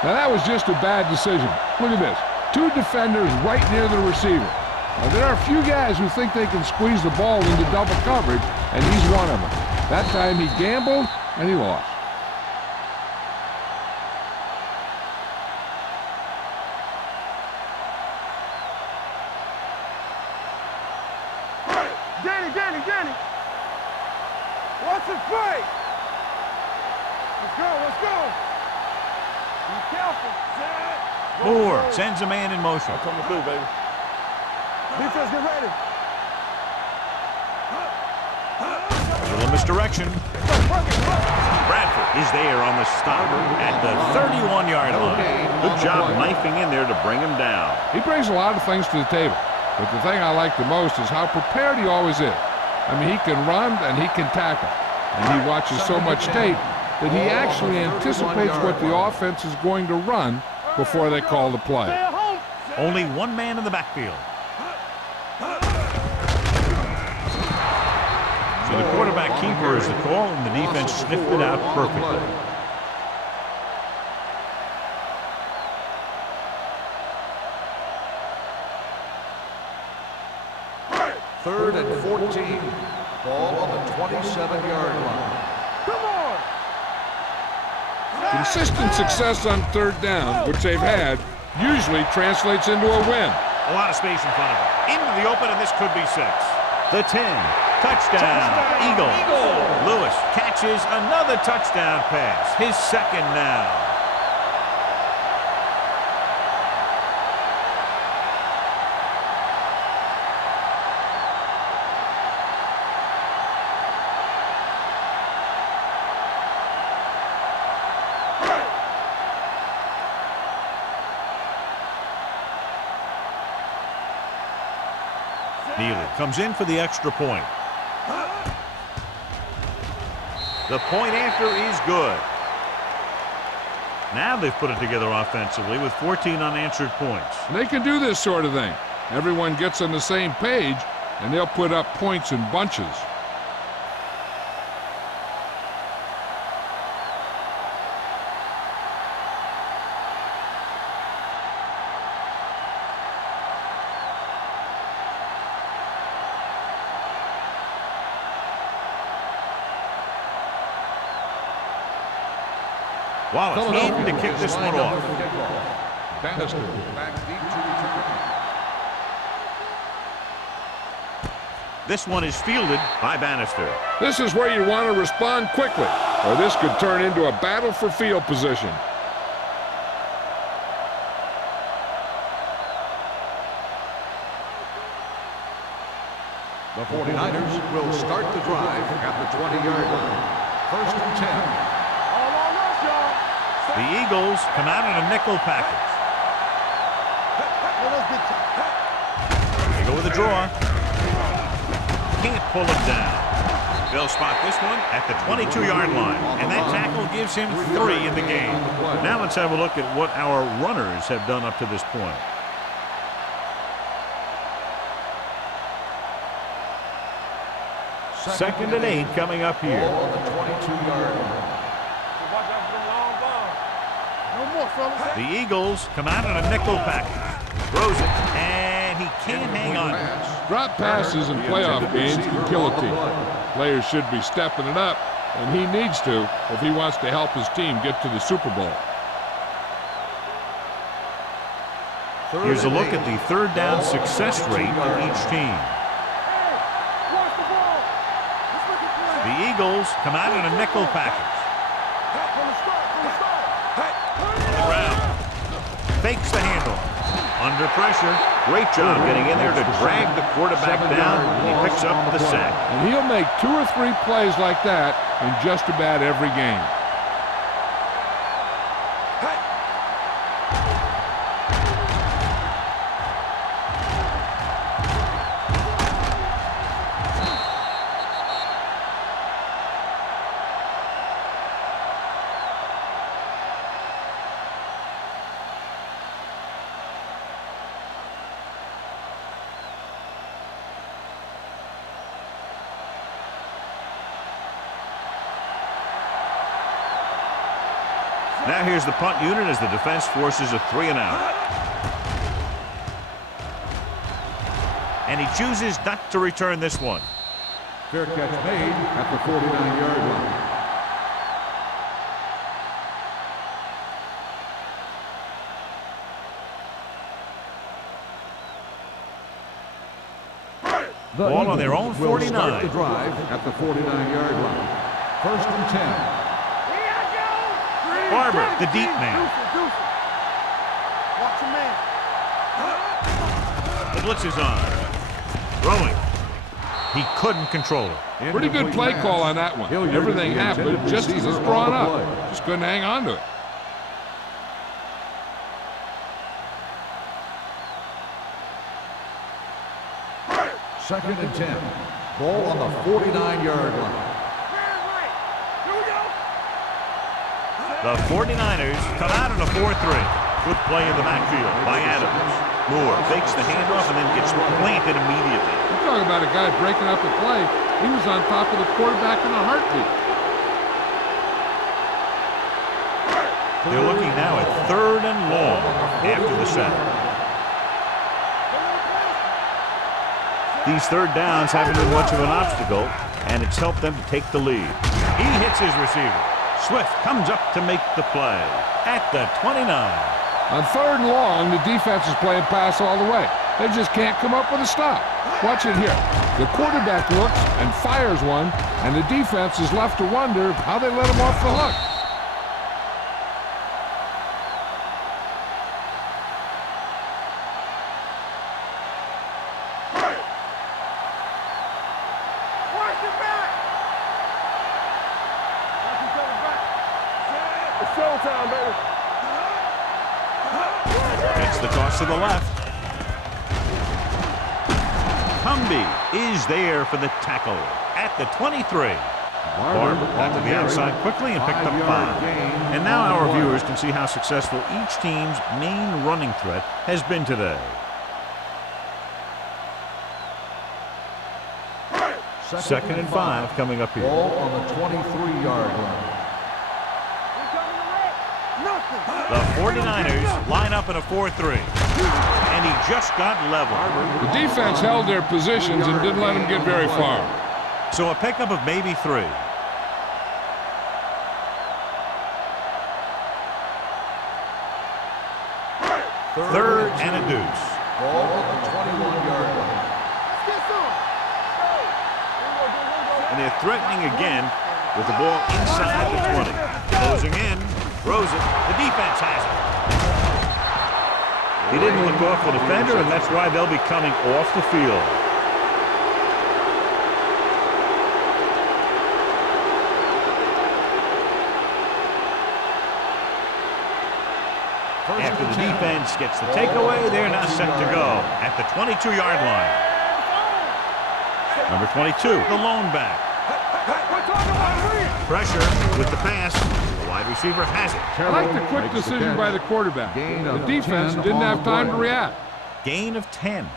Now that was just a bad decision. Look at this. 2 defenders right near the receiver. Now, there are a few guys who think they can squeeze the ball into double coverage, and he's one of them. That time he gambled, and he lost. Danny. What's the fight? Let's go. Be careful. Moore sends a man in motion. Coming through, baby. Defense, get ready. A little misdirection. Bradford is there on the stop at the 31-yard line. Good job knifing in there to bring him down. He brings a lot of things to the table, but the thing I like the most is how prepared he always is. I mean, he can run and he can tackle, and he watches so much tape that he actually anticipates what the offense is going to run before they call the play. Only one man in the backfield. So the quarterback keeper is the call, and the defense sniffed it out perfectly. Third and 14. Ball on the 27-yard line. Come on. Consistent success on third down, which they've had, usually translates into a win. A lot of space in front of him. Into the open, and this could be 6. The 10. Touchdown. Eagle. Lewis catches another touchdown pass. His second now. Neely comes in for the extra point. The point after is good. Now they've put it together offensively with 14 unanswered points. And they can do this sort of thing. Everyone gets on the same page, and they'll put up points in bunches. Wallace needing to kick this one off. Bannister back deep to return. This one is fielded by Bannister. This is where you want to respond quickly, or this could turn into a battle for field position. The 49ers will start the drive at the 20-yard line. First and 10. The Eagles come out in a nickel package. They go with a draw. Can't pull him down. They'll spot this one at the 22-yard line, and that tackle gives him 3 in the game. Now let's have a look at what our runners have done up to this point. Second and 8 coming up here. Ball on the 22-yard line. The Eagles come out in a nickel package. Throws it, and he can't hang on. Drop passes in playoff games can kill a team. Players should be stepping it up, and he needs to if he wants to help his team get to the Super Bowl. Here's a look at the third down success rate for each team. The Eagles come out in a nickel package. Fakes the handle. Under pressure. Great job getting in there to drag the quarterback down, and he picks up the sack. And he'll make 2 or 3 plays like that in just about every game. Now here's the punt unit as the defense forces a 3 and out. And he chooses not to return this one. Fair catch made at the 49-yard line. The Ball on their own Eagles will 49. start the drive at the 49-yard line. 1st and 10. Barber, the deep man. Watch your man. The blitz is on. Throwing. He couldn't control it. Pretty good play call on that one. Everything happened just as it's drawn up. Just couldn't hang on to it. Second and 10. Ball on the 49-yard line. The 49ers come out in a 4-3. Good play in the backfield by Adams. Moore fakes the handoff and then gets planted immediately. You're talking about a guy breaking up a play. He was on top of the quarterback in a heartbeat. They're looking now at 3rd and long after the set. These 3rd downs haven't been much of an obstacle, and it's helped them to take the lead. He hits his receiver. Swift comes up to make the play at the 29. On 3rd and long, the defense is playing pass all the way. They just can't come up with a stop. Watch it here. The quarterback looks and fires one, and the defense is left to wonder how they let him off the hook. It's showtime, baby. Gets the toss to the left. Humby is there for the tackle at the 23. Barber back to the outside quickly and picked up 5. And now our viewers can see how successful each team's main running threat has been today. Second and 5 coming up here. Ball on the 23-yard line. The 49ers line up in a 4-3. And he just got level. The defense held their positions and didn't let him get very far. So a pickup of maybe 3. Third and a deuce. Ball on the 21-yard line. And they're threatening again with the ball inside the 20. Closing in, throws it. The defense has it. He didn't look off the defender, and that's why they'll be coming off the field. After the defense gets the takeaway, they're now set to go at the 22-yard line. Number 22, the lone back. Pressure with the pass. The wide receiver has it. I like the quick decision by the quarterback. The defense didn't have time to react. Gain of 10.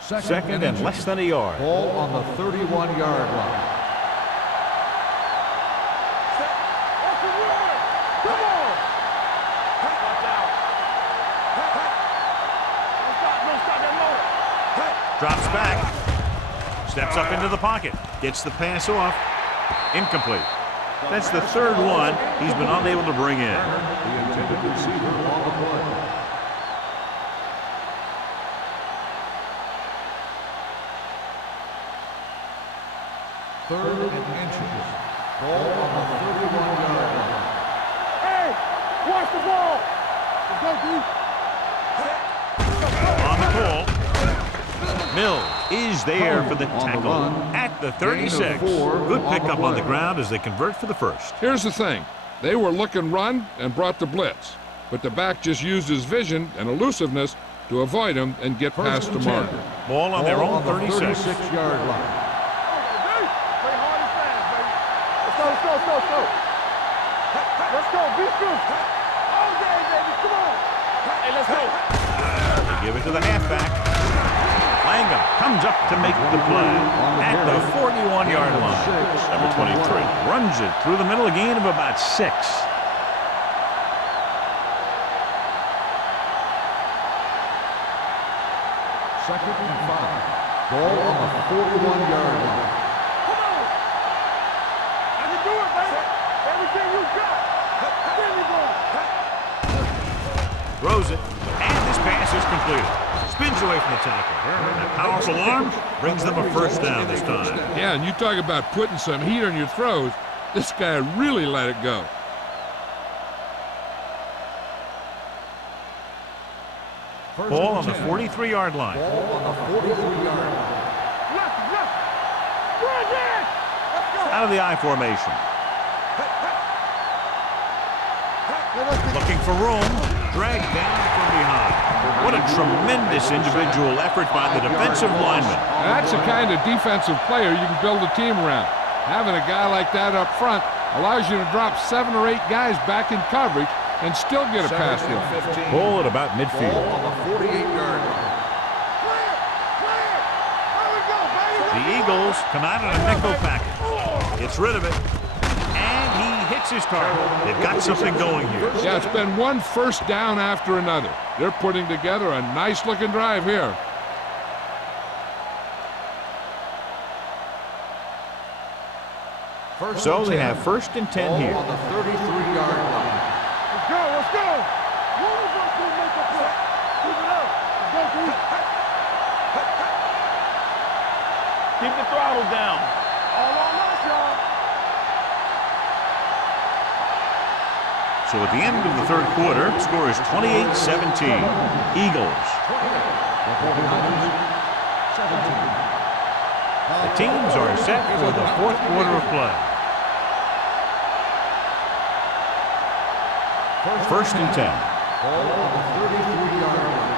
Second and less than a yard. Ball on the 31-yard line. Drops back. Steps up into the pocket. Gets the pass off. Incomplete. That's the 3rd one he's been unable to bring in. The intended receiver on the play. Third and inches. Ball on the 31-yard line. Hey, watch the ball. Let's go, D. On the pull. Mills is there for the tackle at the 36. Good pickup on the ground as they convert for the first. Here's the thing. They were looking run and brought the blitz. But the back just used his vision and elusiveness to avoid him and get past the marker. Ball on their own 36. 36-yard line. Let's go. Let's go, be true. All day, baby, come on. Hey, let's go. They give it to the halfback. Mangum comes up to make the play at the 41-yard line. Number 23 runs it through the middle, a gain of about 6. Second and 5. Ball on the 41-yard line. Come on. I can do it, baby. Everything you got. There we go. Throws it, and this pass is completed. Spins away from the tackle. That powerful arm brings them a first down this time. Yeah, and you talk about putting some heat on your throws. This guy really let it go. Ball on the 43-yard line. Ball on the 43-yard line. Out of the I formation. Looking for room. Dragged down from behind. What a tremendous individual effort by the defensive lineman. That's the kind of defensive player you can build a team around. Having a guy like that up front allows you to drop 7 or 8 guys back in coverage and still get a pass rush. Ball at about midfield. Ball on the 48-yard line. The Eagles come out in a nickel package. Gets rid of it. And he hits his target. They've got something going here. Yeah, it's been one first down after another. They're putting together a nice-looking drive here. So they have first and 10 Ball here. on the 33-yard line. Let's go, let's go. One of us will make a play. Keep it up. Let's go, Keep the throttle down. all on us, y'all. So at the end of the third quarter, the score is 28-17. Eagles. 28. The 49ers, 17. The teams are set for the fourth quarter of play. First and 10. Ball on the 33-yard line.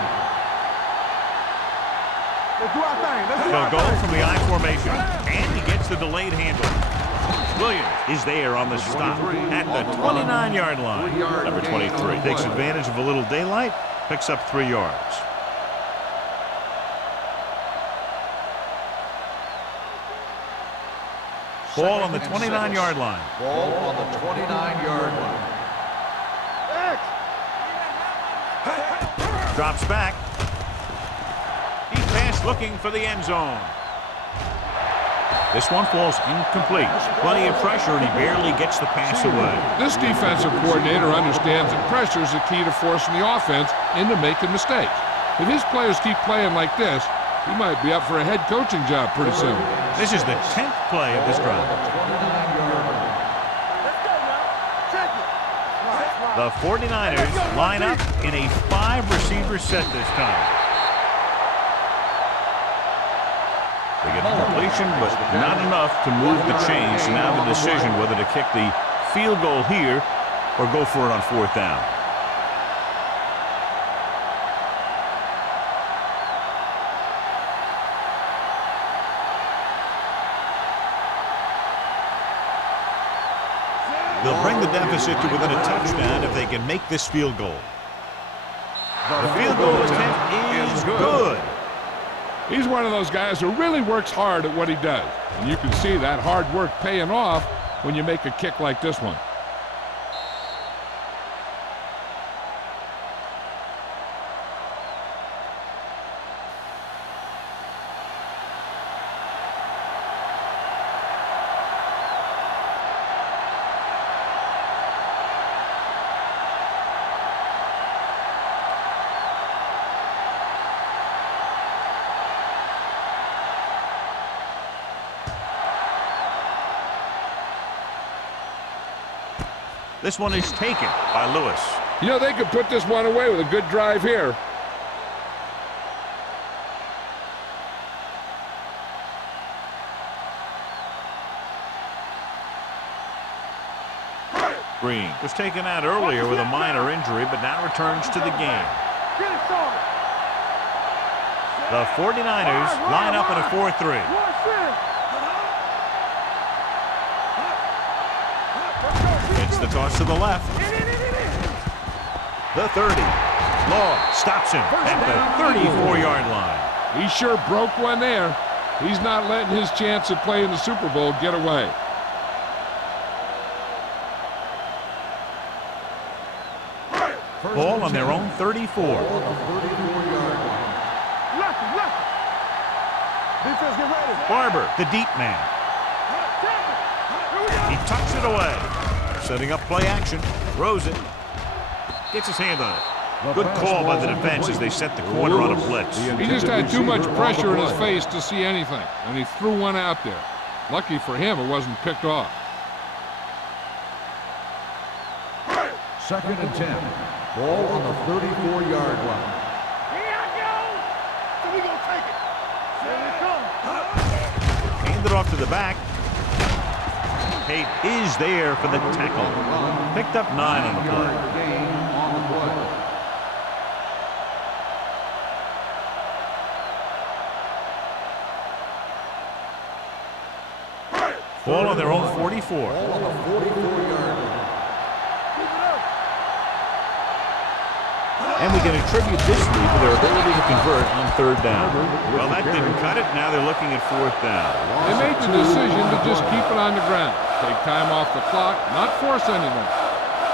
Let's do our thing. Let's do They'll our go thing. from the I formation, and he gets the delayed handle. Williams is there on the stop at the 29-yard line. Number 23 takes advantage of a little daylight, picks up 3 yards. Ball on the 29-yard line. Ball on the 29-yard line. Drops back. Deep pass looking for the end zone. This one falls incomplete. Plenty of pressure, and he barely gets the pass away. This defensive coordinator understands that pressure is the key to forcing the offense into making mistakes. If his players keep playing like this, he might be up for a head coaching job pretty soon. This is the 10th play of this drive. 29-yard line. Let's go now. Check it. The 49ers line up in a 5-receiver set this time. They get the completion, but not enough to move the chains. So now the decision whether to kick the field goal here or go for it on 4th down. They'll bring the deficit to within a touchdown if they can make this field goal. The field goal attempt is good. He's one of those guys who really works hard at what he does. And you can see that hard work paying off when you make a kick like this one. This one is taken by Lewis. You know, they could put this one away with a good drive here. Green was taken out earlier with a minor injury, but now returns to the game. Get it started. The 49ers line up in a 4-3. It's the toss to the left. The 30. Law stops him at the 34-yard line. He sure broke one there. He's not letting his chance at playing the Super Bowl get away. Ball on their own 34. Ball on the 34-yard line. Defense, get ready. Barber, the deep man. He tucks it away. Setting up play action. Throws it. Gets his hand on it. Good call by the defense as they set the corner on a blitz. He just had too much pressure in his face to see anything, and he threw one out there. Lucky for him, it wasn't picked off. 2nd and 10. Ball on the 34-yard line. Here I go. So we gonna take it. Here we come. Hand it off to the back. Tate is there for the tackle. Picked up 9 on the play. Gain on the play. Ball on their own 44. Ball on the 44-yard line. And we can attribute this lead to their ability to convert on 3rd down. Well, that didn't cut it. Now they're looking at 4th down. They made the decision to just keep it on the ground. Take time off the clock, not force anything.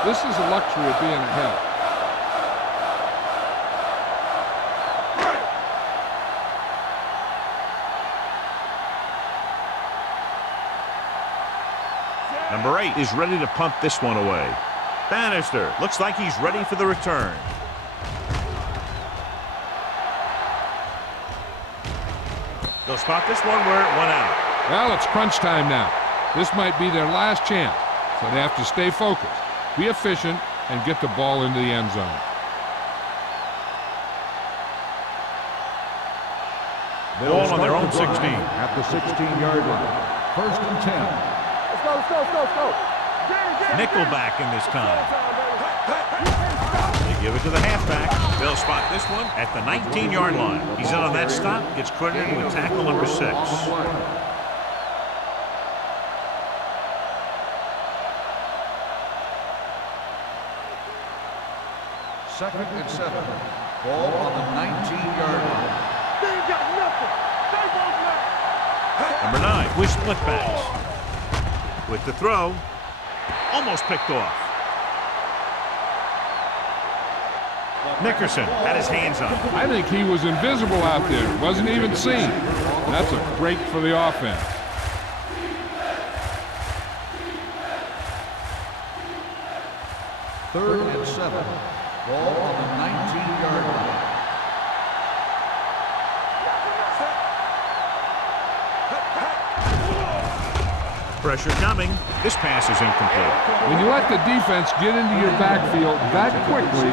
This is the luxury of being ahead. Number 8 is ready to punt this one away. Bannister looks like he's ready for the return. They'll spot this one where it went out. Well, it's crunch time now. This might be their last chance, so they have to stay focused, be efficient, and get the ball into the end zone. Ball on their own 16. At the 16-yard line. 1st and 10. Let's go, let's go, let's go, let's go. Nickelback in this time. They give it to the halfback. They'll spot this one at the 19-yard line. He's in on that stop. Gets credited with tackle number 6. 2nd and 7. Ball on the 19-yard line. They ain't got nothing. They won't let. Number 9 with split backs. With the throw. Almost picked off. Nickerson had his hands on it. I think he was invisible out there. Wasn't even seen. That's a break for the offense. Third and 7. Ball on the 19-yard line. Pressure coming. This pass is incomplete. When you let the defense get into your backfield that quickly,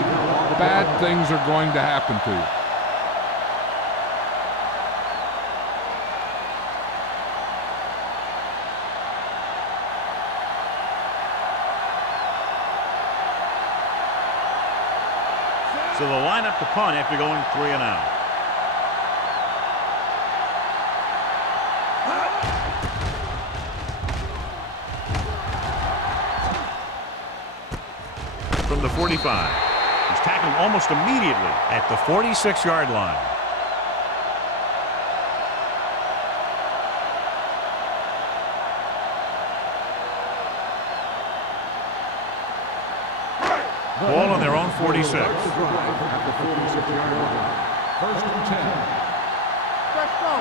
bad things are going to happen to you. So they'll line up the punt after going 3 and out. From the 45. He's tackled almost immediately at the 46-yard line. Ball on their own 46. At the 46-yard line. 1st and 10. Let's go.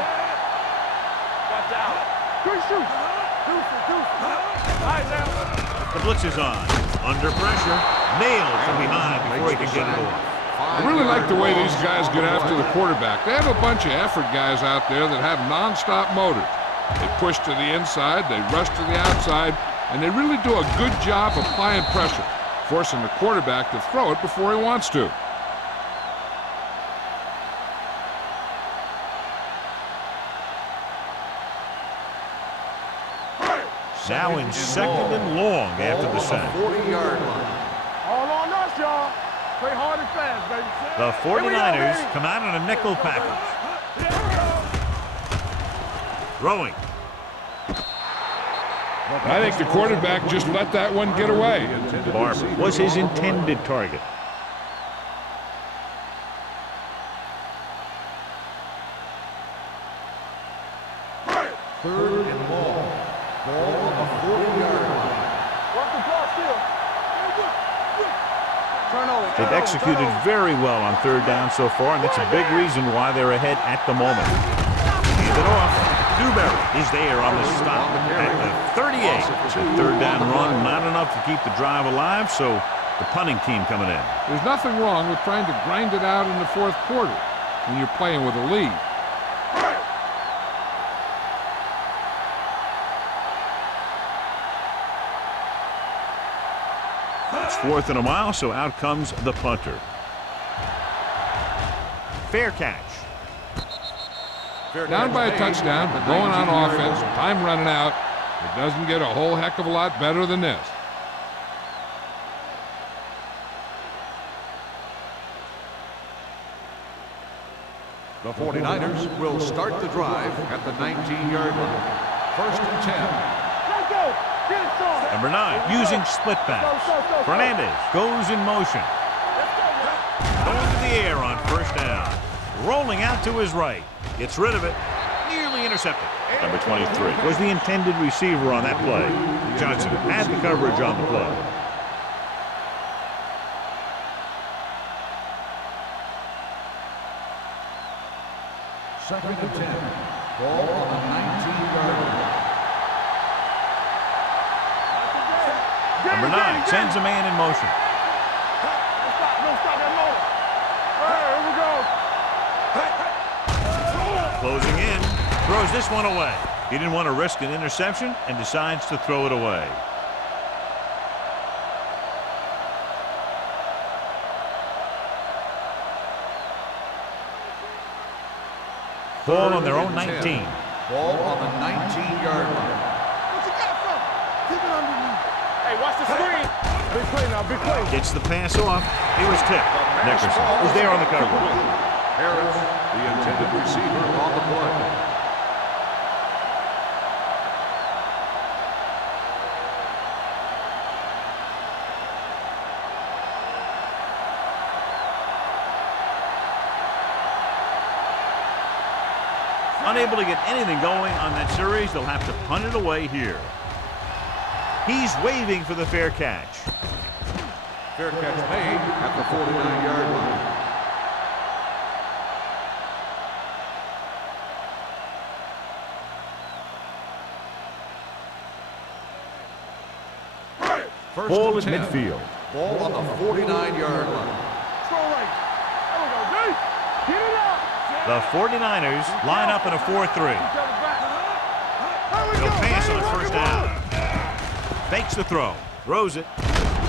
Watch out. Good shoot. Deuce. Eyes out. The blitz is on. Under pressure. Nailed from behind before he can get it off. I really like the way these guys get after the quarterback. They have a bunch of effort guys out there that have non-stop motors. They push to the inside, they rush to the outside, and they really do a good job applying pressure, forcing the quarterback to throw it before he wants to. Now in 2nd and long after the sack. 40-yard line. All on us, y'all. Play hard and fast, baby. The 49ers come out in a nickel package. Throwing. I think the quarterback just let that one get away. Barber was his intended target. Third and long. Ball on the 40-yard line. Work the ball still. Turn over. They've executed very well on third down so far, and that's a big reason why they're ahead at the moment. Hand it off. Newberry is there on the stop at the 38. The third down run, not enough to keep the drive alive, so the punting team coming in. There's nothing wrong with trying to grind it out in the fourth quarter when you're playing with a lead. It's 4th and a mile, so out comes the punter. Fair catch. Down by a touchdown, but going on offense, time running out. It doesn't get a whole heck of a lot better than this. The 49ers will start the drive at the 19-yard line. 1st and 10. Let's go. Get it started. Number 9, using split backs. Fernandez goes in motion. Going to the air on 1st down. Rolling out to his right. Gets rid of it. Nearly intercepted. Number 23 was the intended receiver on that play. Johnson had the coverage on the play. Second and 10. Ball on the 19-yard line. Number 9 sends a man in motion. Don't stop that motor. All right, here we go. Closing in. Throws this one away. He didn't want to risk an interception and decides to throw it away. Ball on their own 19. Ball on the 19-yard line. What you got from? Keep it underneath. Hey, watch the screen. Big play now, big play. Gets the pass off. It was tipped. Nickerson was there on the cover. Harris, the intended receiver, on the play. Unable to get anything going on that series, they'll have to punt it away here. He's waving for the fair catch. Fair catch made at the 49-yard line. Ball at midfield. Ball on the 49-yard line. Throw right. There we go, D. Get it out. The 49ers line up in a 4-3. He'll pass on 1st down. Fakes the throw. Throws it.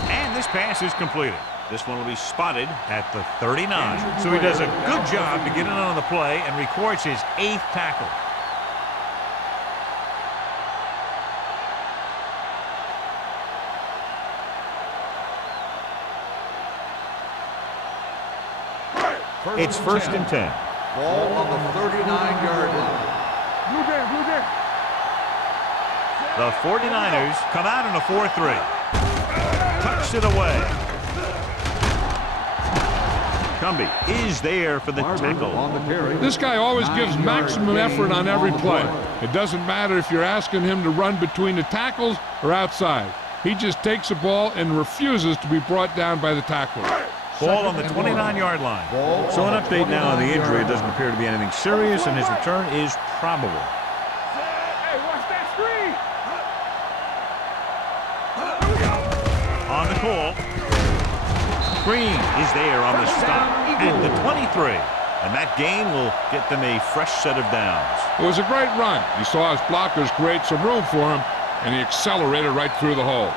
And this pass is completed. This one will be spotted at the 39. So he does a good job to get in on the play and records his 8th tackle. It's 1st and 10. Ball on the 39-yard line. Blue jam. The 49ers come out in a 4-3. Tucks it away. Cumby is there for the tackle. On the carry. This guy always gives maximum effort on every play. It doesn't matter if you're asking him to run between the tackles or outside. He just takes the ball and refuses to be brought down by the tackler. Ball on the 29-yard line. So an update now on the injury. It doesn't appear to be anything serious, and his return is probable. Hey, watch that screen. On the call. Green is there on the stop at the 23. And that gain will get them a fresh set of downs. It was a great run. He saw his blockers create some room for him, and he accelerated right through the hole.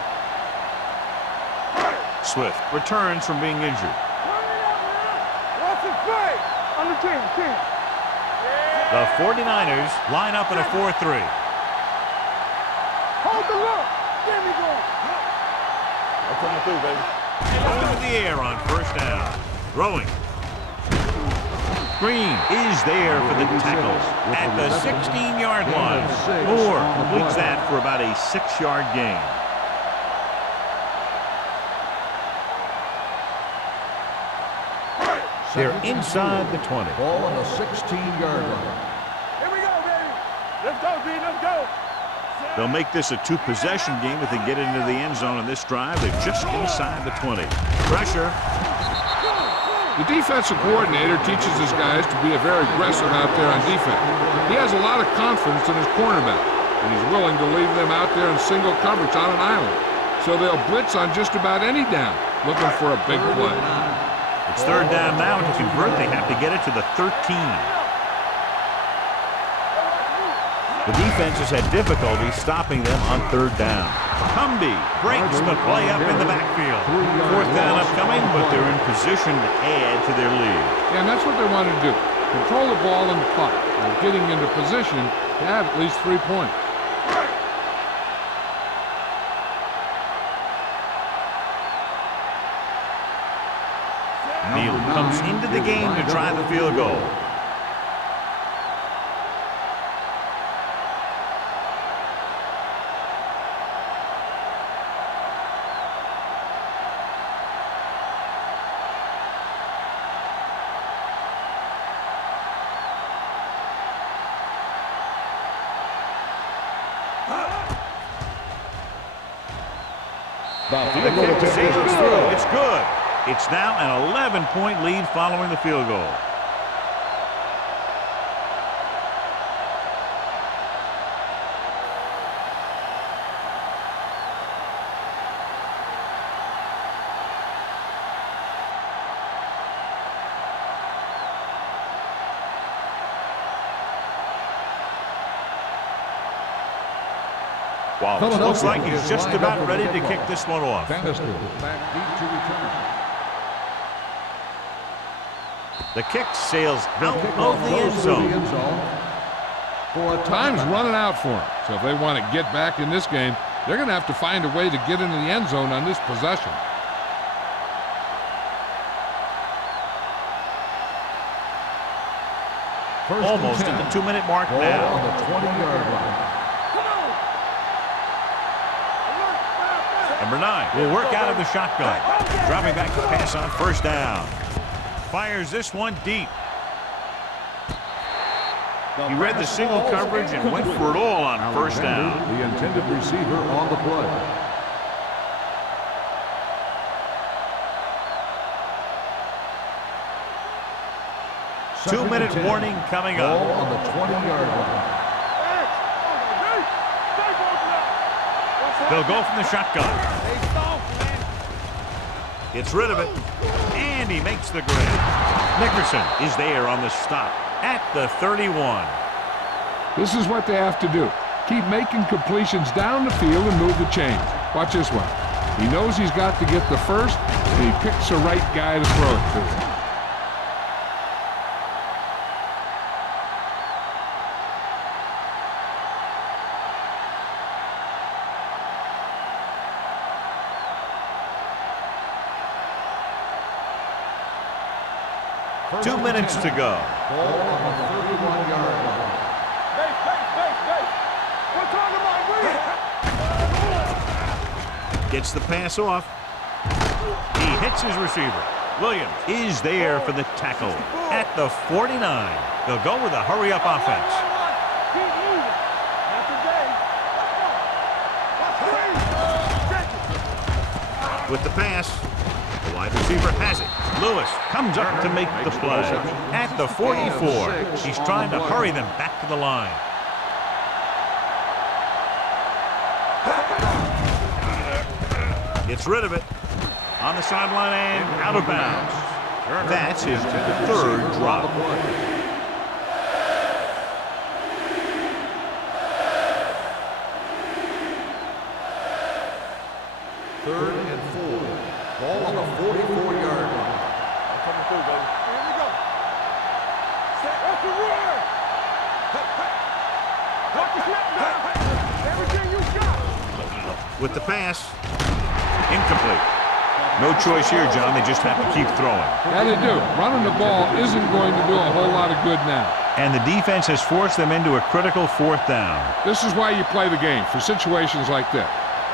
Swift returns from being injured. Watch it play. On the team. The 49ers line up in a 4-3. Hold the look. There we go. I'm coming through, baby. Going to the air on 1st down. Throwing. Green is there for the tackle at the 16-yard line. Moore completes that for about a 6-yard gain. They're inside the 20. Ball on the 16-yard line. Here we go, baby. Let's go. B, let's go. They'll make this a two-possession game if they get into the end zone on this drive. They're just inside the 20. Pressure. The defensive coordinator teaches his guys to be very aggressive out there on defense. He has a lot of confidence in his cornerback, and he's willing to leave them out there in single coverage on an island. So they'll blitz on just about any down, looking for a big play. It's third down now. To convert, they have to get it to the 13. The defense has had difficulty stopping them on third down. Cumby breaks the play up in the backfield. Fourth down upcoming, but they're in position to add to their lead. Yeah, and that's what they want to do. Control the ball and the clock, and getting into position to have at least 3 points. Neal comes into the game to try the field goal. The kick sails through. It's good. It's now an 11-point lead following the field goal. Wow, it looks like he's just about ready to kick this one off. Back deep to return. The kick sails out of the end zone. Time's running out for them. So if they want to get back in this game, they're going to have to find a way to get into the end zone on this possession. Almost at the 2-minute mark now. On the 20-yard line. Number 9 will work out of the shotgun. Dropping back to pass on first down. Fires this one deep. He read the single coverage and went for it all on first down. The intended receiver on the play. Two-minute warning coming up. Ball on the 20-yard line. They'll go from the shotgun. Gets rid of it, and he makes the grab. Nickerson is there on the stop at the 31. This is what they have to do. Keep making completions down the field and move the chains. Watch this one. He knows he's got to get the first, and he picks the right guy to throw it to. Two minutes to go. Ball on the 31-yard line. Gets the pass off. He hits his receiver. Williams is there for the tackle at the 49. They'll go with a hurry-up offense. With the pass, the wide receiver has it. Lewis comes up to make the play at the 44. He's trying to hurry them back to the line. Gets rid of it on the sideline and out of bounds. That's his third drop. Third and 4. Ball on the 44-yard line. Coming through, baby. Here we go. Set up the run. Watch the snap now. Everything you got. With the pass, incomplete. No choice here, John. They just have to keep throwing. Yeah, they do. Running the ball isn't going to do a whole lot of good now. And the defense has forced them into a critical fourth down. This is why you play the game, for situations like this.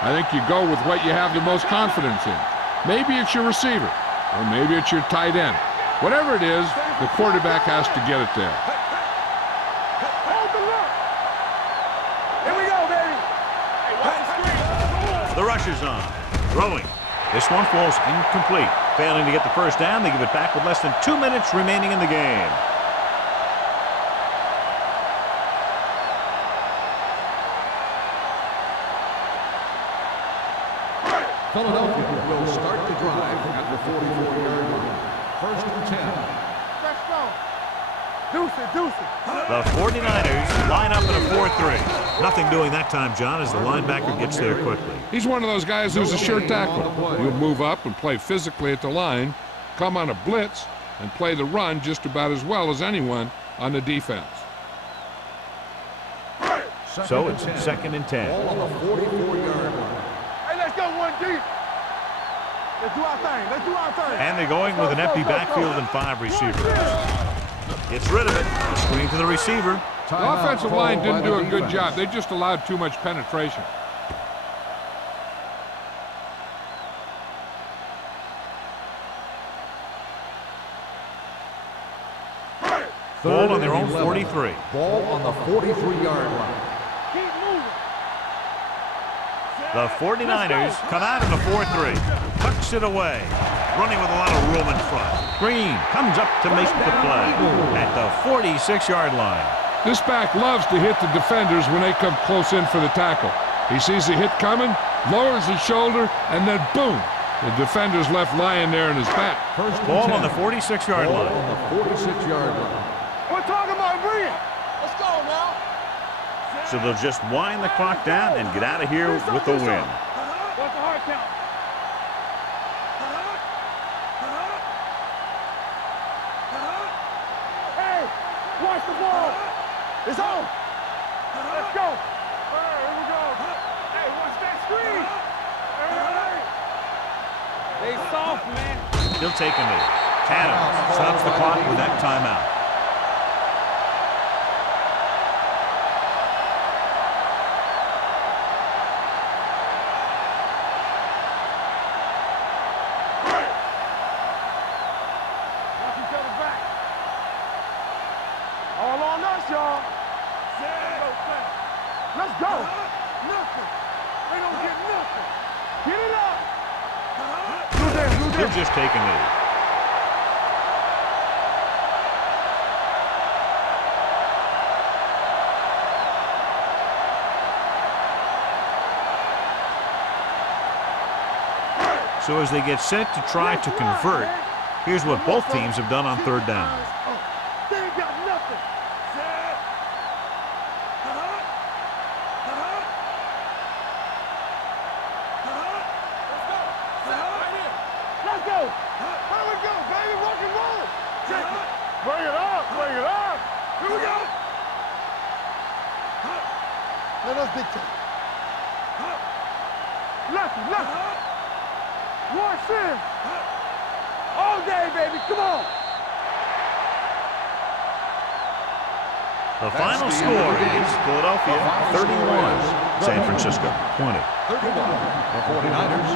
I think you go with what you have the most confidence in. Maybe it's your receiver, or maybe it's your tight end. Whatever it is, the quarterback has to get it there. Hold the look. rushes on. Throwing. This one falls incomplete. Failing to get the first down, they give it back with less than 2 minutes remaining in the game. Philadelphia will start the drive at the 44-yard line. First and 10. Let's go. Deuce it, deuce it. The 49ers line up in a 4-3. Nothing doing that time, John, as the linebacker gets there quickly. He's one of those guys who's a sure tackler. He'll move up and play physically at the line, come on a blitz, and play the run just about as well as anyone on the defense. So it's second and 10. Ball on the 44-yard line. Hey, let's go one deep. Let's do our thing. Let's do our thing. And they're going with an empty backfield and 5 receivers. Gets rid of it. Screen to the receiver. The offensive line didn't do a good job. They just allowed too much penetration. Ball on their own 43. Ball on the 43-yard line. Keep moving. The 49ers come out in a 4-3. Tucks it away. Running with a lot of room in front. Green comes up to make the play at the 46-yard line. This back loves to hit the defenders when they come close in for the tackle. He sees the hit coming, lowers his shoulder, and then boom, the defender's left lying there in his back. First and Ball 10. on the 46-yard Ball line. on the 46-yard line. We're talking about bring it. Let's go now. So they'll just wind the clock down and get out of here with a win. What's the hard count? Hey, watch the ball. It's on. Let's go. All right, here we go. Hey, watch that screen. They soft, man. He'll take a knee. Adams stops the clock with that timeout. Watch each other back. All on us, y'all. Let's go. Nothing. They don't get nothing. Get it up. Do this, do He'll this. just take a knee. So as they get set to try to convert, here's what both teams have done on third down. They ain't got nothing. Let's go. Here we go, baby. Rock and roll. Bring it up. Bring it up. Here we go. Let us dictate. Lefty, lefty. Watch this. All day, baby. Come on. The final score is Philadelphia 31, San Francisco 20. 31. The 49ers.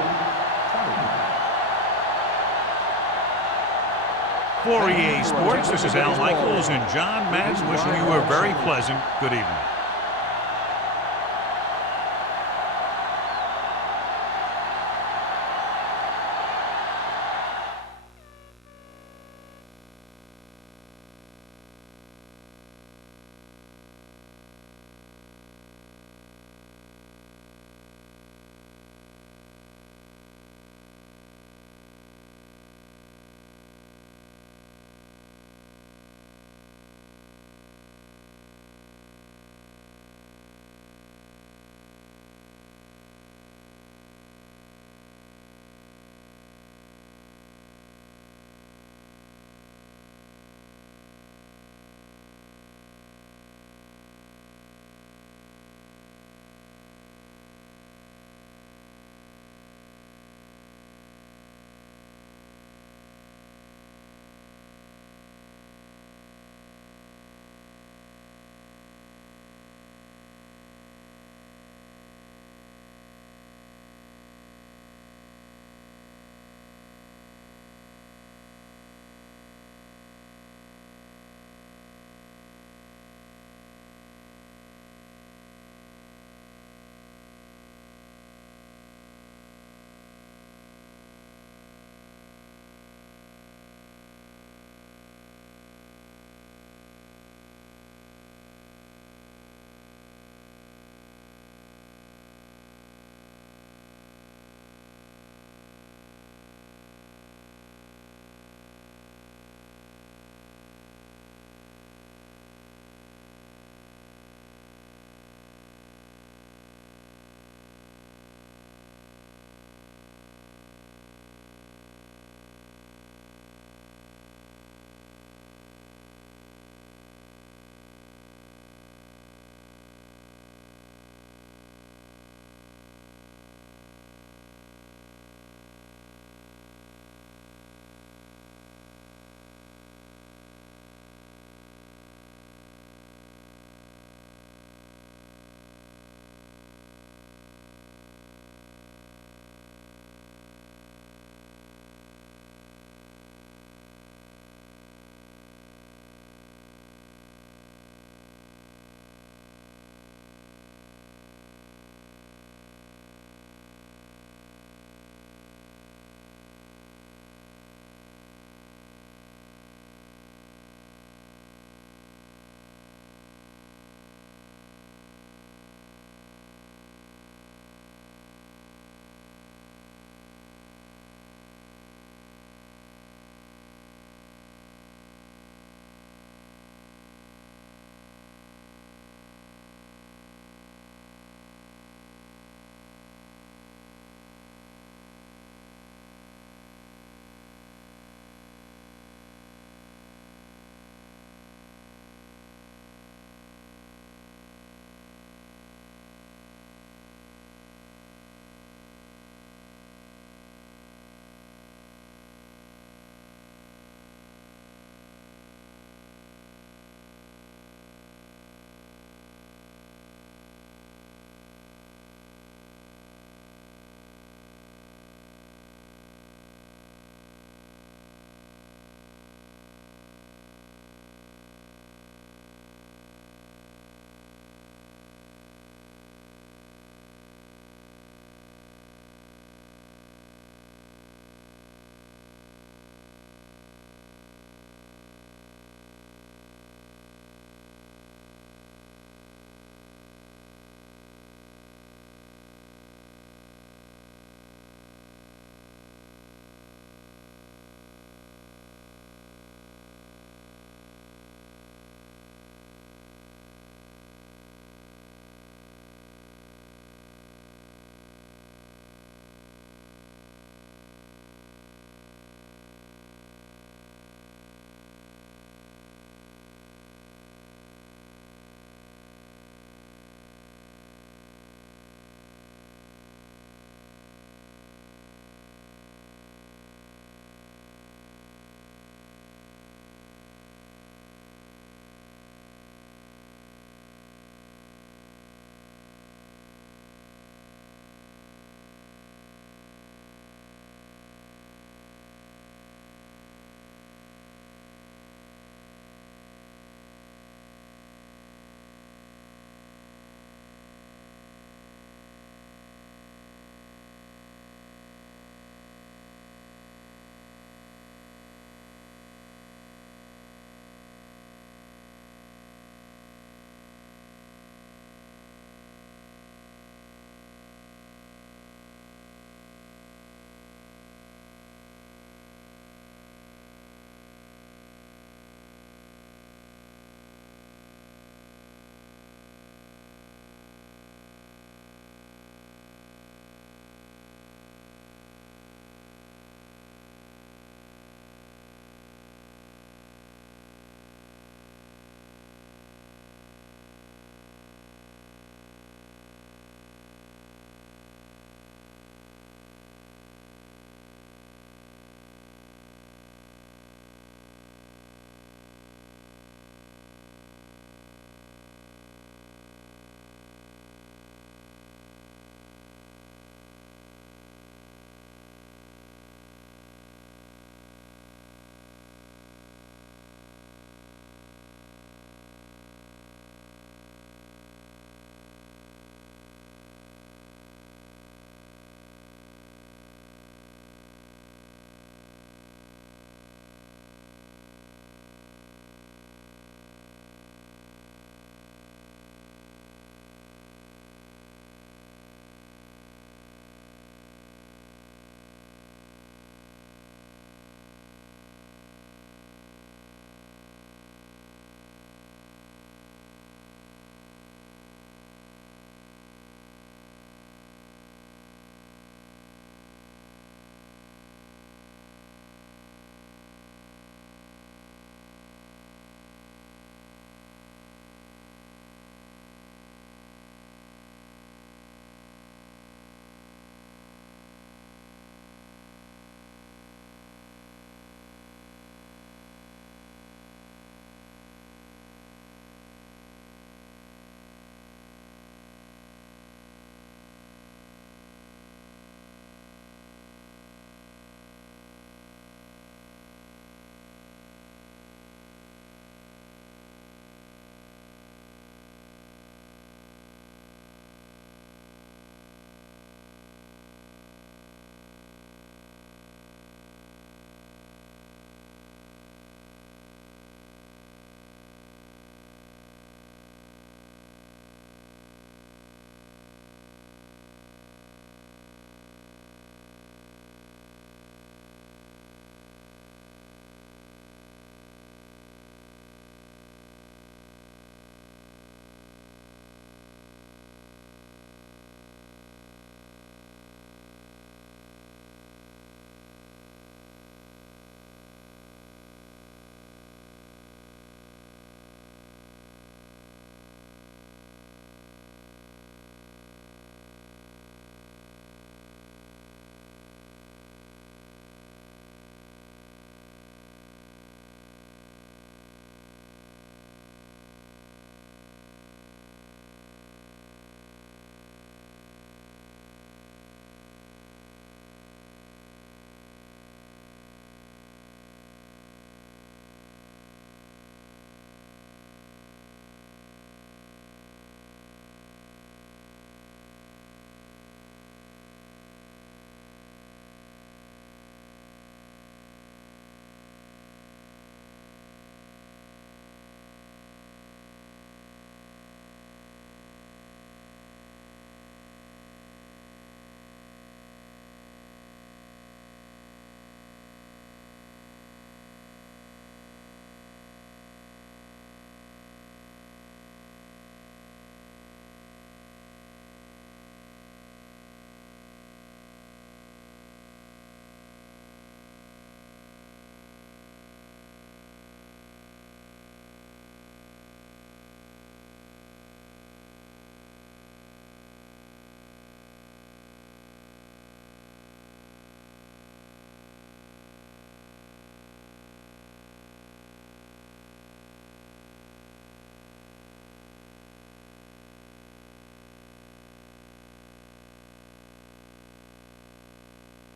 For EA Sports, this is Al Michaels and John Madden wishing you a very pleasant good evening.